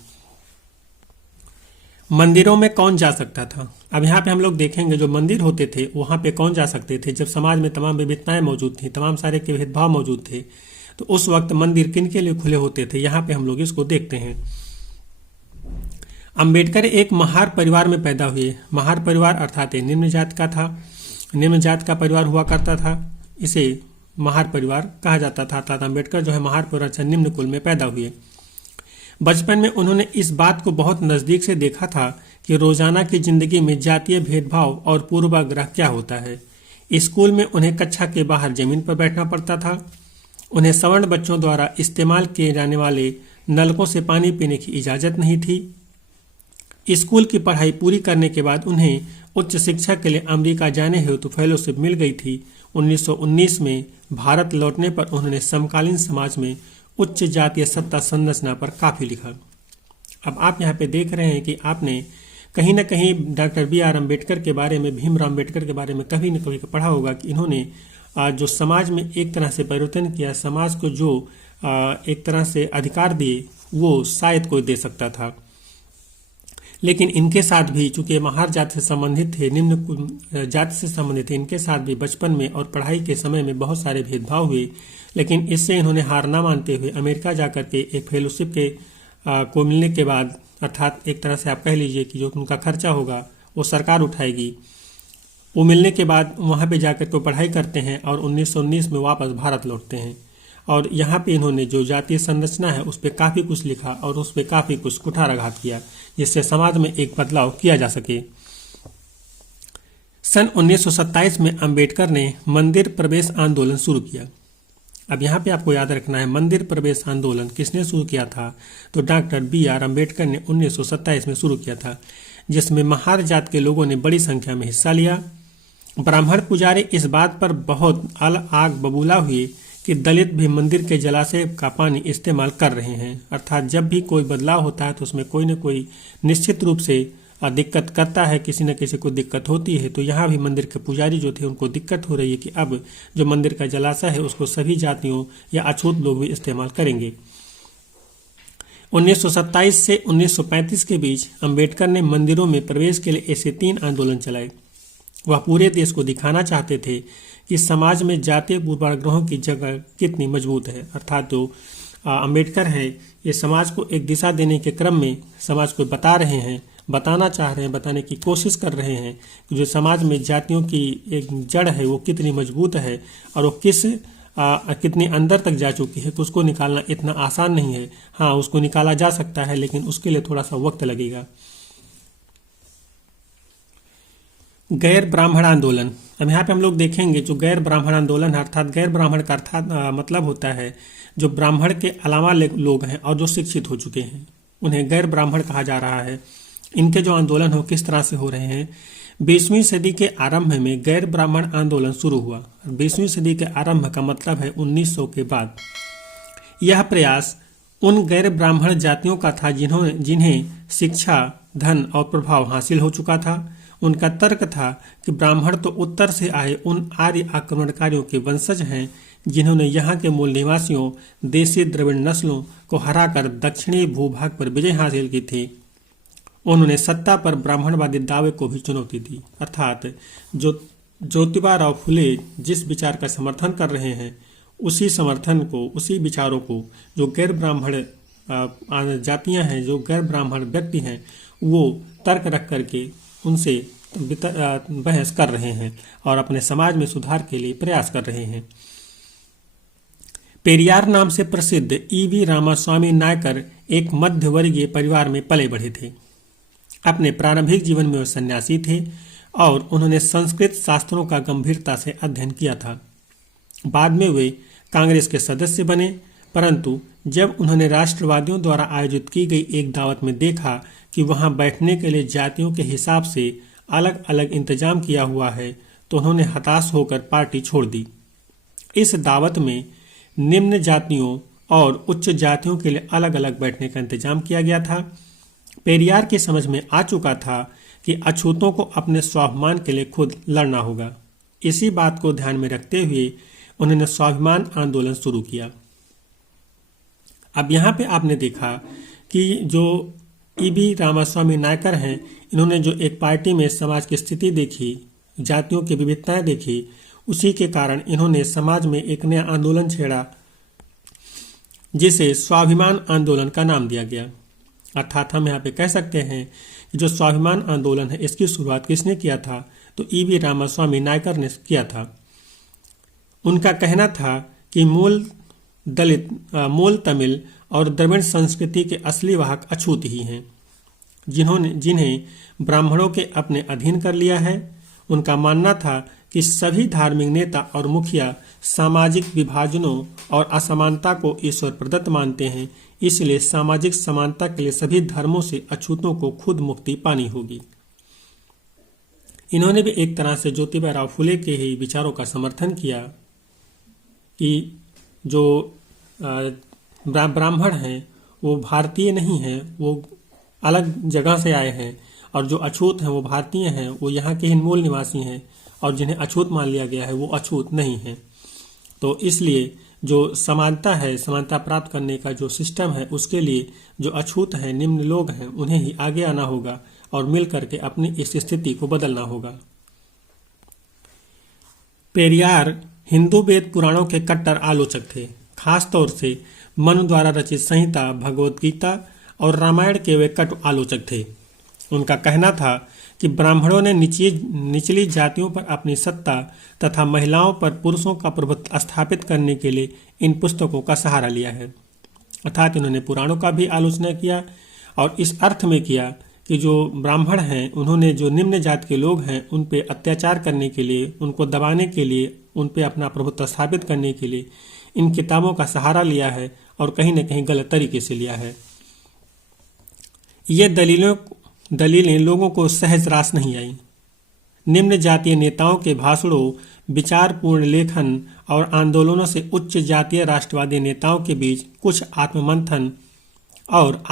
मंदिरों में कौन जा सकता था? अब यहाँ पे हम लोग देखेंगे जो मंदिर होते थे वहाँ पे कौन जा सकते थे। जब समाज में तमाम विविधताएं मौजूद थी, तमाम सारे के भेदभाव मौजूद थे, तो उस वक्त मंदिर किन के लिए खुले होते थे, यहाँ पे हम लोग इसको देखते हैं। अंबेडकर एक महार परिवार में पैदा हुए। महार परिवार अर्थात निम्न जात का था, निम्न जात का परिवार हुआ करता था, इसे महार परिवार कहा जाता था। अर्थात अंबेडकर जो है महार परिवार से निम्न कुल में पैदा हुए। बचपन में उन्होंने इस बात को बहुत नजदीक से देखा था कि रोजाना की जिंदगी में जातीय भेदभाव और पूर्वाग्रह क्या होता है। स्कूल में उन्हें कक्षा के बाहर जमीन पर बैठना पड़ता था। उन्हें सवर्ण बच्चों द्वारा इस्तेमाल किए जाने वाले नलकों से पानी पीने की इजाजत नहीं थी। स्कूल की पढ़ाई पूरी करने के बाद उन्हें उच्च शिक्षा के लिए अमेरिका जाने हेतु फेलोशिप मिल गई थी। 1919 में भारत लौटने पर उन्होंने समकालीन समाज में उच्च जातीय सत्ता संरचना पर काफी लिखा। अब आप यहाँ पे देख रहे हैं कि आपने कहीं ना कहीं डॉक्टर B.R. अम्बेडकर के बारे में, भीमराव अम्बेडकर के बारे में कभी न कभी पढ़ा होगा कि इन्होंने जो समाज में एक तरह से परिवर्तन किया, समाज को जो एक तरह से अधिकार दिए वो शायद कोई दे सकता था। लेकिन इनके साथ भी चूंकि महार जाति से संबंधित थे, निम्न जाति से संबंधित थे, इनके साथ भी बचपन में और पढ़ाई के समय में बहुत सारे भेदभाव हुए। लेकिन इससे इन्होंने हार ना मानते हुए अमेरिका जाकर के एक फेलोशिप के को मिलने के बाद, अर्थात एक तरह से आप कह लीजिए कि जो उनका खर्चा होगा वो सरकार उठाएगी, वो मिलने के बाद वहाँ पे जाकर के पढ़ाई करते हैं और 1919 में वापस भारत लौटते हैं। और यहाँ पे इन्होंने जो जातीय संरचना है उस पर काफ़ी कुछ लिखा और उस पर काफ़ी कुछ कुठाराघात किया जिससे समाज में एक बदलाव किया जा सके। सन 1927 में अंबेडकर ने मंदिर प्रवेश आंदोलन शुरू किया। अब यहाँ पे आपको याद रखना है, मंदिर प्रवेश आंदोलन किसने शुरू किया था? तो डॉक्टर B.R. अम्बेडकर ने 1927 में शुरू किया था, जिसमें महार जात के लोगों ने बड़ी संख्या में हिस्सा लिया। ब्राह्मण पुजारी इस बात पर बहुत आग बबूला हुए कि दलित भी मंदिर के जलाशय का पानी इस्तेमाल कर रहे हैं। अर्थात जब भी कोई बदलाव होता है तो उसमें कोई न कोई निश्चित रूप से दिक्कत करता है, किसी न किसी को दिक्कत होती है। तो यहाँ भी मंदिर के पुजारी जो थे उनको दिक्कत हो रही है कि अब जो मंदिर का जलाशय है उसको सभी जातियों या अछूत लोग भी इस्तेमाल करेंगे। 1927 से 1935 के बीच अंबेडकर ने मंदिरों में प्रवेश के लिए ऐसे 3 आंदोलन चलाए। वह पूरे देश को दिखाना चाहते थे कि समाज में जातीय पूर्वाग्रहों की जगह कितनी मजबूत है। अर्थात जो अंबेडकर है ये समाज को एक दिशा देने के क्रम में समाज को बता रहे हैं, बताना चाह रहे हैं, बताने की कोशिश कर रहे हैं कि जो समाज में जातियों की एक जड़ है वो कितनी मजबूत है और वो कितनी अंदर तक जा चुकी है कि उसको निकालना इतना आसान नहीं है। हाँ, उसको निकाला जा सकता है लेकिन उसके लिए थोड़ा सा वक्त लगेगा। गैर ब्राह्मण आंदोलन। अब यहाँ पे हम लोग देखेंगे जो गैर ब्राह्मण आंदोलन है, अर्थात गैर ब्राह्मण का अर्थात मतलब होता है जो ब्राह्मण के अलावा लोग हैं और जो शिक्षित हो चुके हैं उन्हें गैर ब्राह्मण कहा जा रहा है। इनके जो आंदोलन हो किस तरह से हो रहे हैं। 20वीं सदी के आरंभ में गैर ब्राह्मण आंदोलन शुरू हुआ। 20वीं सदी के आरंभ का मतलब है 1900 के बाद। यह प्रयास उन गैर ब्राह्मण जातियों का था जिन्हें शिक्षा, धन और प्रभाव हासिल हो चुका था। उनका तर्क था कि ब्राह्मण तो उत्तर से आए उन आर्य आक्रमणकारियों के वंशज हैं जिन्होंने यहाँ के मूल निवासियों देशी द्रविड़ नस्लों को हराकर दक्षिणी भूभाग पर विजय हासिल की थी। उन्होंने सत्ता पर ब्राह्मणवादी दावे को भी चुनौती दी। अर्थात जो ज्योतिबा राव फुले जिस विचार का समर्थन कर रहे हैं उसी समर्थन को, उसी विचारों को जो गैर ब्राह्मण जातियां हैं, जो गैर ब्राह्मण व्यक्ति हैं, वो तर्क रख करके उनसे बहस कर रहे हैं और अपने समाज में सुधार के लिए प्रयास कर रहे हैं। पेरियार नाम से प्रसिद्ध ईवी रामास्वामी नायकर एक मध्यवर्गीय परिवार में पले बढ़े थे। अपने प्रारंभिक जीवन में वे सन्यासी थे और उन्होंने संस्कृत शास्त्रों का गंभीरता से अध्ययन किया था। बाद में वे कांग्रेस के सदस्य बने, परंतु जब उन्होंने राष्ट्रवादियों द्वारा आयोजित की गई एक दावत में देखा कि वहां बैठने के लिए जातियों के हिसाब से अलग अलग इंतजाम किया हुआ है तो उन्होंने हताश होकर पार्टी छोड़ दी। इस दावत में निम्न जातियों और उच्च जातियों के लिए अलग अलग बैठने का इंतजाम किया गया था। पेरियार की समझ में आ चुका था कि अछूतों को अपने स्वाभिमान के लिए खुद लड़ना होगा। इसी बात को ध्यान में रखते हुए उन्होंने स्वाभिमान आंदोलन शुरू किया। अब यहाँ पे आपने देखा कि जो ईबी रामास्वामी नायकर हैं, इन्होंने जो एक पार्टी में समाज की स्थिति देखी, जातियों की विविधताएं देखी, उसी के कारण इन्होंने समाज में एक नया आंदोलन छेड़ा जिसे स्वाभिमान आंदोलन का नाम दिया गया। अर्थात हम यहाँ पे कह सकते हैं कि जो स्वाभिमान आंदोलन है इसकी शुरुआत किसने किया था, तो ईवी रामास्वामी नायकर ने किया था। उनका कहना था कि मूल दलित, मूल तमिल और द्रविड़ संस्कृति के असली वाहक अछूत ही हैं, जिन्हें ब्राह्मणों के अपने अधीन कर लिया है। उनका मानना था कि सभी धार्मिक नेता और मुखिया सामाजिक विभाजनों और असमानता को ईश्वर प्रदत्त मानते हैं, इसलिए सामाजिक समानता के लिए सभी धर्मों से अछूतों को खुद मुक्ति पानी होगी। इन्होंने भी एक तरह से ज्योतिबा राव फुले के ही विचारों का समर्थन किया कि जो ब्राह्मण हैं वो भारतीय नहीं हैं, वो अलग जगह से आए हैं, और जो अछूत हैं वो भारतीय हैं, वो यहाँ के ही मूल निवासी हैं, और जिन्हें अछूत मान लिया गया है वो अछूत नहीं हैं। तो इसलिए जो समानता है, समानता प्राप्त करने का जो सिस्टम है, उसके लिए जो अछूत हैं, निम्न लोग हैं, उन्हें ही आगे आना होगा और मिल करके अपनी इस स्थिति को बदलना होगा। पेरियार हिंदू वेद पुराणों के कट्टर आलोचक थे। खासतौर से मनु द्वारा रचित संहिता, भगवत गीता और रामायण के वे कटु आलोचक थे। उनका कहना था कि ब्राह्मणों ने निचली जातियों पर अपनी सत्ता तथा महिलाओं पर पुरुषों का प्रभुत्व स्थापित करने के लिए इन पुस्तकों का सहारा लिया है। अर्थात इन्होंने पुराणों का भी आलोचना किया और इस अर्थ में किया कि जो ब्राह्मण हैं उन्होंने जो निम्न जाति के लोग हैं उन पे अत्याचार करने के लिए, उनको दबाने के लिए, उन पे अपना प्रभुत्व स्थापित करने के लिए इन किताबों का सहारा लिया है और कहीं न कहीं गलत तरीके से लिया है। ये दलीलें लोगों को सहज रास नहीं आई। निम्न जातीय नेताओं के भाषणों, विचारपूर्ण लेखन और आंदोलनों से उच्च जातीय राष्ट्रवादी नेताओं के बीच कुछ आत्ममंथन और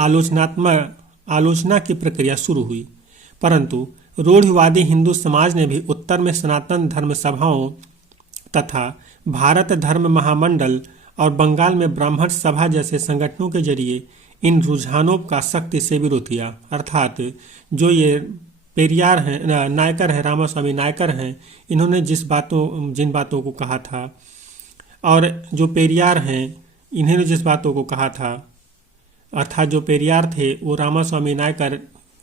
आलोचना की प्रक्रिया शुरू हुई, परंतु रूढ़िवादी हिंदू समाज ने भी उत्तर में सनातन धर्म सभाओं तथा भारत धर्म महामंडल और बंगाल में ब्राह्मण सभा जैसे संगठनों के जरिए इन रुझानों का सख्ती से विरोध किया। अर्थात जो ये पेरियार हैं, नायकर हैं, रामास्वामी नायकर हैं, इन्होंने जिन बातों को कहा था, और जो पेरियार हैं इन्होंने जिस बातों को कहा था, अर्थात जो पेरियार थे वो रामास्वामी नायकर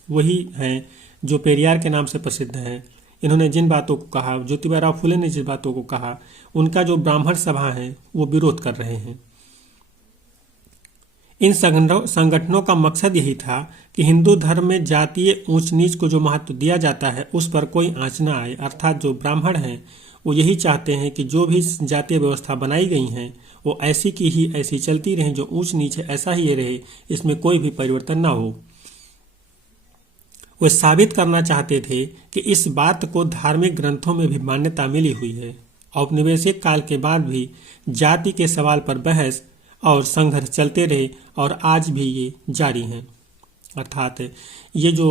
वही हैं जो पेरियार के नाम से प्रसिद्ध हैं। इन्होंने जिन बातों को कहा, ज्योतिबा फुले ने जिस बातों को कहा, उनका जो ब्राह्मण सभा है वो विरोध कर रहे हैं। इन संगठनों का मकसद यही था कि हिंदू धर्म में जातीय ऊंच नीच को जो महत्व दिया जाता है उस पर कोई आंच न आए। अर्थात जो ब्राह्मण हैं वो यही चाहते हैं कि जो भी जातीय व्यवस्था बनाई गई हैं वो ऐसी की ही ऐसी चलती रहें, जो ऊंच नीच है ऐसा ही रहे, इसमें कोई भी परिवर्तन ना हो। वे साबित करना चाहते थे कि इस बात को धार्मिक ग्रंथों में भी मान्यता मिली हुई है। औपनिवेशिक काल के बाद भी जाति के सवाल पर बहस और संघर्ष चलते रहे और आज भी ये जारी हैं। अर्थात ये जो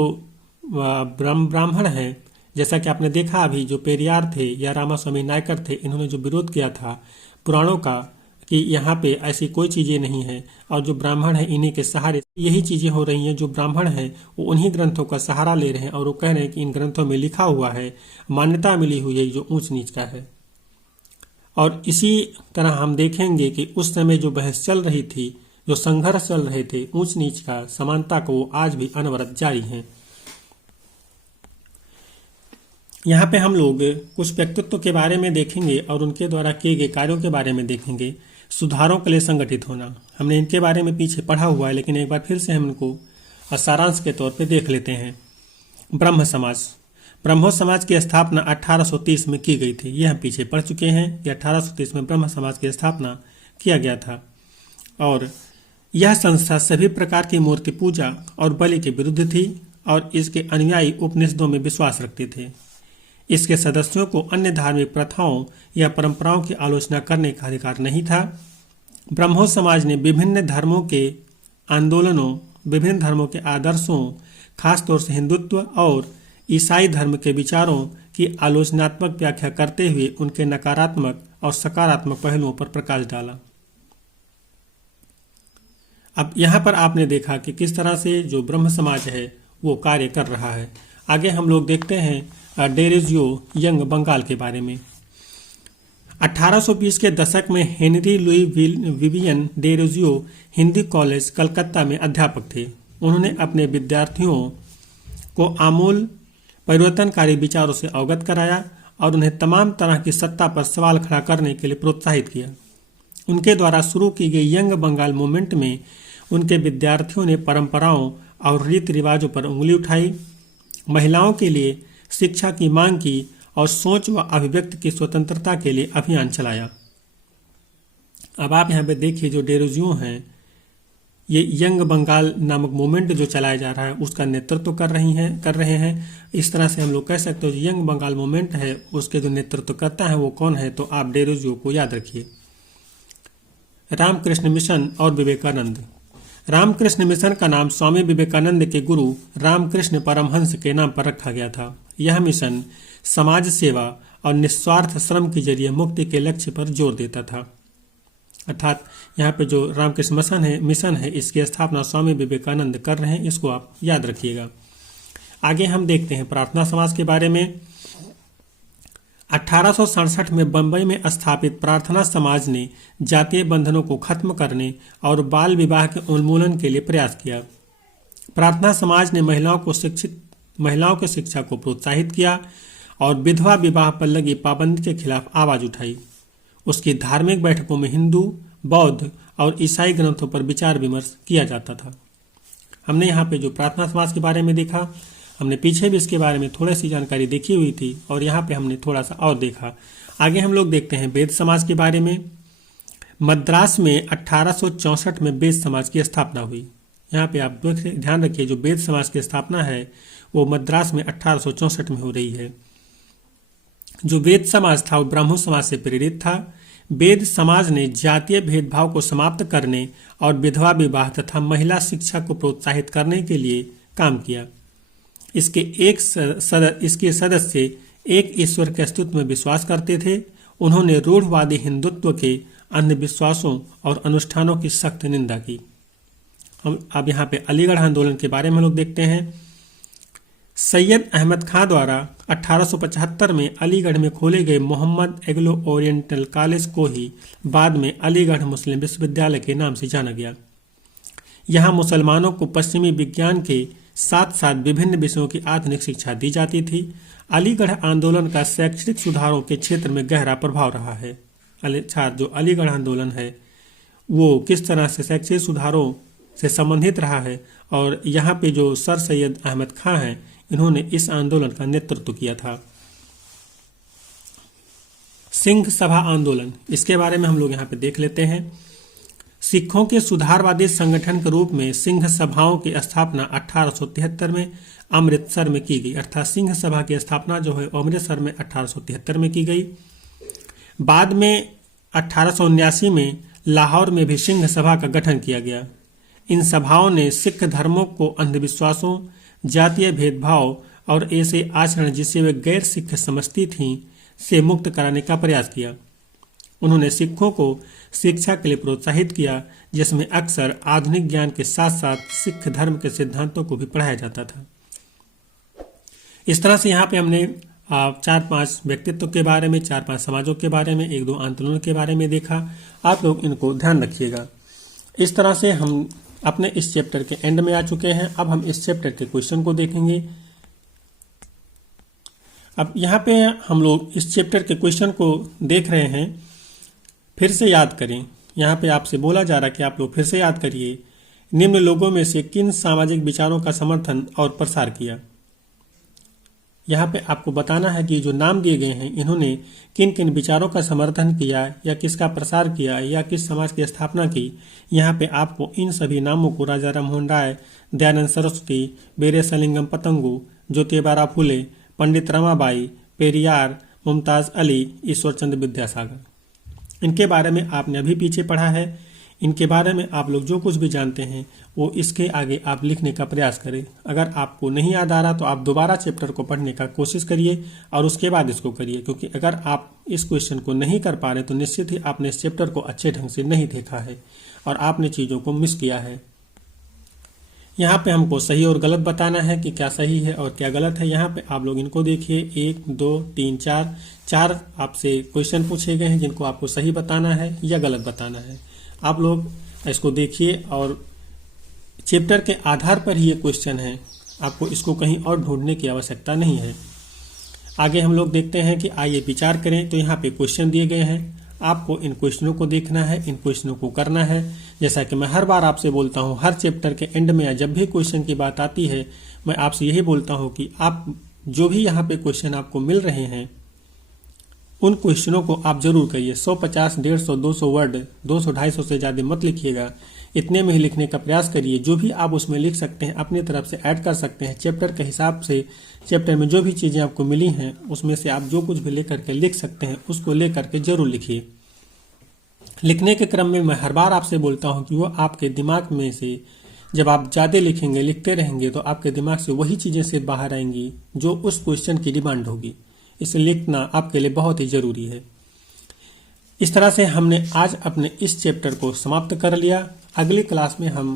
ब्राह्मण हैं, जैसा कि आपने देखा अभी, जो पेरियार थे या रामास्वामी नायकर थे, इन्होंने जो विरोध किया था पुराणों का कि यहाँ पे ऐसी कोई चीज़ें नहीं है और जो ब्राह्मण है इन्हीं के सहारे यही चीज़ें हो रही हैं। जो ब्राह्मण हैं वो उन्हीं ग्रंथों का सहारा ले रहे हैं और वो कह रहे हैं कि इन ग्रंथों में लिखा हुआ है, मान्यता मिली हुई है जो ऊंच नीच का है। और इसी तरह हम देखेंगे कि उस समय जो बहस चल रही थी, जो संघर्ष चल रहे थे ऊंच नीच का, समानता को, वो आज भी अनवरत जारी हैं। यहाँ पे हम लोग कुछ व्यक्तित्व के बारे में देखेंगे और उनके द्वारा किए गए कार्यों के बारे में देखेंगे। सुधारों के लिए संगठित होना, हमने इनके बारे में पीछे पढ़ा हुआ है, लेकिन एक बार फिर से हम इनको सारांश के तौर पे देख लेते हैं। ब्रह्म समाज, ब्रह्मो समाज की स्थापना 1830 में की गई थी। ये हम पीछे पढ़ चुके हैं कि 1830 में ब्रह्म समाज की स्थापना किया गया था और यह संस्था सभी प्रकार की मूर्ति पूजा और बलि के विरुद्ध थी और इसके अनुयायी उपनिषदों में विश्वास रखते थे। इसके सदस्यों को अन्य धार्मिक प्रथाओं या परंपराओं की आलोचना करने का अधिकार नहीं था। ब्रह्मो समाज ने विभिन्न धर्मों के आंदोलनों, विभिन्न धर्मों के आदर्शों, खासतौर से हिंदुत्व और ईसाई धर्म के विचारों की आलोचनात्मक व्याख्या करते हुए उनके नकारात्मक और सकारात्मक पहलुओं पर प्रकाश डाला। अब यहाँ पर आपने देखा कि किस तरह से जो ब्रह्म समाज है वो कार्य कर रहा है। आगे हम लोग देखते हैं डेरोजियो यंग बंगाल के बारे में। 1820 के दशक में Henry Louis Vivian Derozio Hindi college Calcutta में अध्यापक थे। उन्होंने अपने विद्यार्थियों को आमूल परिवर्तनकारी विचारों से अवगत कराया और उन्हें तमाम तरह की सत्ता पर सवाल खड़ा करने के लिए प्रोत्साहित किया। उनके द्वारा शुरू की गई यंग बंगाल मूवमेंट में उनके विद्यार्थियों ने परंपराओं और रीति रिवाजों पर उंगली उठाई, महिलाओं के लिए शिक्षा की मांग की और सोच व अभिव्यक्ति की स्वतंत्रता के लिए अभियान चलाया। अब आप यहाँ पे देखिए जो डेरोजियो हैं ये यंग बंगाल नामक मूवमेंट जो चलाया जा रहा है उसका नेतृत्व कर रहे हैं। इस तरह से हम लोग कह सकते हो यंग बंगाल मूवमेंट है उसके जो नेतृत्व करता है वो कौन है, तो आप डेरोजियो को याद रखिए। रामकृष्ण मिशन और विवेकानंद। रामकृष्ण मिशन का नाम स्वामी विवेकानंद के गुरु रामकृष्ण परमहंस के नाम पर रखा गया था। यह मिशन समाज सेवा और निस्वार्थ श्रम के जरिए मुक्ति के लक्ष्य पर जोर देता था। अर्थात यहाँ पे जो रामकृष्ण मिशन है इसकी स्थापना स्वामी विवेकानंद कर रहे हैं, इसको आप याद रखिएगा। आगे हम देखते हैं प्रार्थना समाज के बारे में। 1867 में बंबई में स्थापित प्रार्थना समाज ने जातीय बंधनों को खत्म करने और बाल विवाह के उन्मूलन के लिए प्रयास किया। प्रार्थना समाज ने महिलाओं की शिक्षा को प्रोत्साहित किया और विधवा विवाह पर लगी पाबंदी के खिलाफ आवाज उठाई। उसकी धार्मिक बैठकों में हिंदू, बौद्ध और ईसाई ग्रंथों पर विचार विमर्श किया जाता था। हमने यहाँ पे जो प्रार्थना समाज के बारे में देखा, हमने पीछे भी इसके बारे में थोड़ी सी जानकारी देखी हुई थी और यहाँ पे हमने थोड़ा सा और देखा। आगे हम लोग देखते हैं वेद समाज के बारे में। मद्रास में 1864 में वेद समाज की स्थापना हुई। यहाँ पे आप ध्यान रखिए जो वेद समाज की स्थापना है वो मद्रास में 1864 में हो रही है। जो वेद समाज था वो ब्राह्मो समाज से प्रेरित था। वेद समाज ने जातीय भेदभाव को समाप्त करने और विधवा विवाह तथा महिला शिक्षा को प्रोत्साहित करने के लिए काम किया। इसके सदस्य एक ईश्वर के अस्तित्व में विश्वास करते थे। उन्होंने रूढ़वादी हिंदुत्व के अंधविश्वासों और अनुष्ठानों की सख्त निंदा की। हम अब यहाँ पे अलीगढ़ आंदोलन के बारे में लोग देखते हैं। सैयद अहमद खां द्वारा 1875 में अलीगढ़ में खोले गए मोहम्मद एग्लो ओरिएंटल कॉलेज को ही बाद में अलीगढ़ मुस्लिम विश्वविद्यालय के नाम से जाना गया। यहाँ मुसलमानों को पश्चिमी विज्ञान के साथ साथ विभिन्न विषयों की आधुनिक शिक्षा दी जाती थी। अलीगढ़ आंदोलन का शैक्षणिक सुधारों के क्षेत्र में गहरा प्रभाव रहा है। जो अलीगढ़ आंदोलन है वो किस तरह से शैक्षणिक सुधारों से संबंधित रहा है, और यहाँ पे जो सर सैयद अहमद खां हैं इन्होंने इस आंदोलन का नेतृत्व किया था। सिंह सभा आंदोलन, इसके बारे में हम लोग यहाँ पे देख लेते हैं। सिखों के सुधारवादी संगठन के रूप में सिंह सभाओं की स्थापना 1873 में अमृतसर में की गई। अर्थात सिंह सभा की स्थापना जो है अमृतसर में 1873 में की गई। बाद में 1879 में लाहौर में भी सिंह सभा का गठन किया गया। इन सभाओं ने सिख धर्मों को अंधविश्वासों, जातीय भेदभाव और ऐसे आचरण जिसे वे गैर सिख समझती थीं से मुक्त कराने का प्रयास किया। उन्होंने सिखों को शिक्षा के लिए प्रोत्साहित किया, जिसमें अक्सर आधुनिक ज्ञान के साथ साथ सिख धर्म के सिद्धांतों को भी पढ़ाया जाता था। इस तरह से यहाँ पे हमने 4-5 व्यक्तित्व के बारे में, 4-5 समाजों के बारे में, 1-2 आंदोलन के बारे में देखा। आप लोग इनको ध्यान रखिएगा। इस तरह से हम अपने इस चैप्टर के एंड में आ चुके हैं। अब हम इस चैप्टर के क्वेश्चन को देखेंगे। अब यहाँ पे हम लोग इस चैप्टर के क्वेश्चन को देख रहे हैं। फिर से याद करें, यहाँ पे आपसे बोला जा रहा है कि आप लोग फिर से याद करिए, निम्न लोगों में से किन सामाजिक विचारों का समर्थन और प्रसार किया। यहाँ पे आपको बताना है कि जो नाम दिए गए हैं इन्होंने किन किन विचारों का समर्थन किया या किसका प्रसार किया या किस समाज की स्थापना की। यहाँ पे आपको इन सभी नामों को राजा राममोहन राय, दयानंद सरस्वती, वीरेशलिंगम पतंगु, ज्योतिबा फुले, पंडित रमाबाई, पेरियार, मुमताज अली, ईश्वरचंद्र विद्यासागर, इनके बारे में आपने अभी पीछे पढ़ा है। इनके बारे में आप लोग जो कुछ भी जानते हैं वो इसके आगे आप लिखने का प्रयास करें। अगर आपको नहीं याद आ रहा तो आप दोबारा चैप्टर को पढ़ने का कोशिश करिए और उसके बाद इसको करिए, क्योंकि अगर आप इस क्वेश्चन को नहीं कर पा रहे तो निश्चित ही आपने इस चैप्टर को अच्छे ढंग से नहीं देखा है और आपने चीज़ों को मिस किया है। यहाँ पे हमको सही और गलत बताना है कि क्या सही है और क्या गलत है। यहाँ पे आप लोग इनको देखिए, 1, 2, 3, 4 आपसे क्वेश्चन पूछे गए हैं जिनको आपको सही बताना है या गलत बताना है। आप लोग इसको देखिए और चैप्टर के आधार पर ही ये क्वेश्चन है, आपको इसको कहीं और ढूंढने की आवश्यकता नहीं है। आगे हम लोग देखते हैं कि आइए विचार करें। तो यहाँ पे क्वेश्चन दिए गए हैं, आपको इन क्वेश्चनों को देखना है, इन क्वेश्चनों को करना है। जैसा कि मैं हर बार आपसे बोलता हूँ, हर चैप्टर के एंड में या जब भी क्वेश्चन की बात आती है मैं आपसे यही बोलता हूँ कि आप जो भी यहाँ पे क्वेश्चन आपको मिल रहे हैं उन क्वेश्चनों को आप जरूर करिए। 150, 150, 200 वर्ड, 200-250 से ज़्यादा मत लिखिएगा, इतने में ही लिखने का प्रयास करिए। जो भी आप उसमें लिख सकते हैं अपनी तरफ से ऐड कर सकते हैं। चैप्टर के हिसाब से चैप्टर में जो भी चीज़ें आपको मिली हैं उसमें से आप जो कुछ भी लेकर के लिख सकते हैं उसको लेकर के जरूर लिखिए। लिखने के क्रम में मैं हर बार आपसे बोलता हूँ कि वो आपके दिमाग में से जब आप ज़्यादा लिखेंगे, लिखते रहेंगे तो आपके दिमाग से वही चीज़ें से बाहर आएंगी जो उस क्वेश्चन की डिमांड होगी। इसे लिखना आपके लिए बहुत ही जरूरी है। इस तरह से हमने आज अपने इस चैप्टर को समाप्त कर लिया। अगली क्लास में हम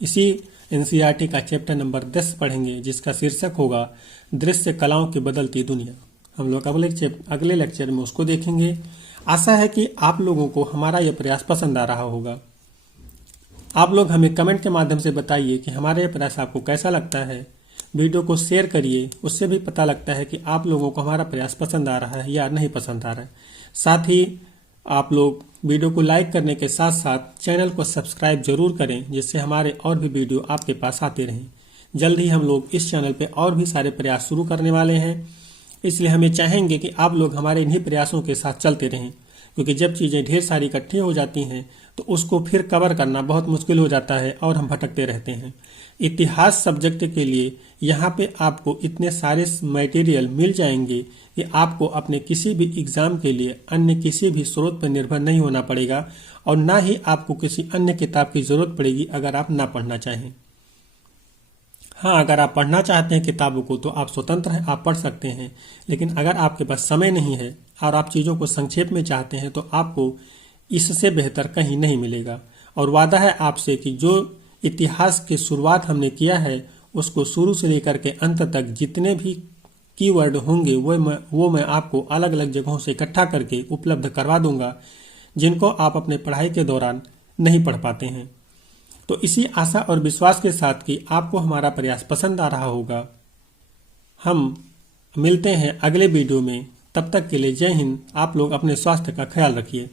इसी एनसीईआरटी का चैप्टर नंबर 10 पढ़ेंगे जिसका शीर्षक होगा दृश्य कलाओं की बदलती दुनिया। हम लोग अगले लेक्चर में उसको देखेंगे। आशा है कि आप लोगों को हमारा यह प्रयास पसंद आ रहा होगा। आप लोग हमें कमेंट के माध्यम से बताइए कि हमारा यह प्रयास आपको कैसा लगता है। वीडियो को शेयर करिए, उससे भी पता लगता है कि आप लोगों को हमारा प्रयास पसंद आ रहा है या नहीं पसंद आ रहा है। साथ ही आप लोग वीडियो को लाइक करने के साथ साथ चैनल को सब्सक्राइब जरूर करें, जिससे हमारे और भी वीडियो आपके पास आते रहें। जल्द ही हम लोग इस चैनल पे और भी सारे प्रयास शुरू करने वाले हैं, इसलिए हमें चाहेंगे कि आप लोग हमारे इन्हीं प्रयासों के साथ चलते रहें। क्योंकि जब चीज़ें ढेर सारी इकट्ठी हो जाती हैं तो उसको फिर कवर करना बहुत मुश्किल हो जाता है और हम भटकते रहते हैं। इतिहास सब्जेक्ट के लिए यहाँ पे आपको इतने सारे मटेरियल मिल जाएंगे कि आपको अपने किसी भी एग्ज़ाम के लिए अन्य किसी भी स्रोत पर निर्भर नहीं होना पड़ेगा और ना ही आपको किसी अन्य किताब की ज़रूरत पड़ेगी अगर आप ना पढ़ना चाहें। हाँ, अगर आप पढ़ना चाहते हैं किताबों को तो आप स्वतंत्र हैं, आप पढ़ सकते हैं। लेकिन अगर आपके पास समय नहीं है और आप चीज़ों को संक्षेप में चाहते हैं तो आपको इससे बेहतर कहीं नहीं मिलेगा। और वादा है आपसे कि जो इतिहास की शुरुआत हमने किया है उसको शुरू से लेकर के अंत तक जितने भी कीवर्ड होंगे वो मैं आपको अलग अलग जगहों से इकट्ठा करके उपलब्ध करवा दूंगा, जिनको आप अपने पढ़ाई के दौरान नहीं पढ़ पाते हैं। तो इसी आशा और विश्वास के साथ कि आपको हमारा प्रयास पसंद आ रहा होगा, हम मिलते हैं अगले वीडियो में। तब तक के लिए जय हिंद। आप लोग अपने स्वास्थ्य का ख्याल रखिए।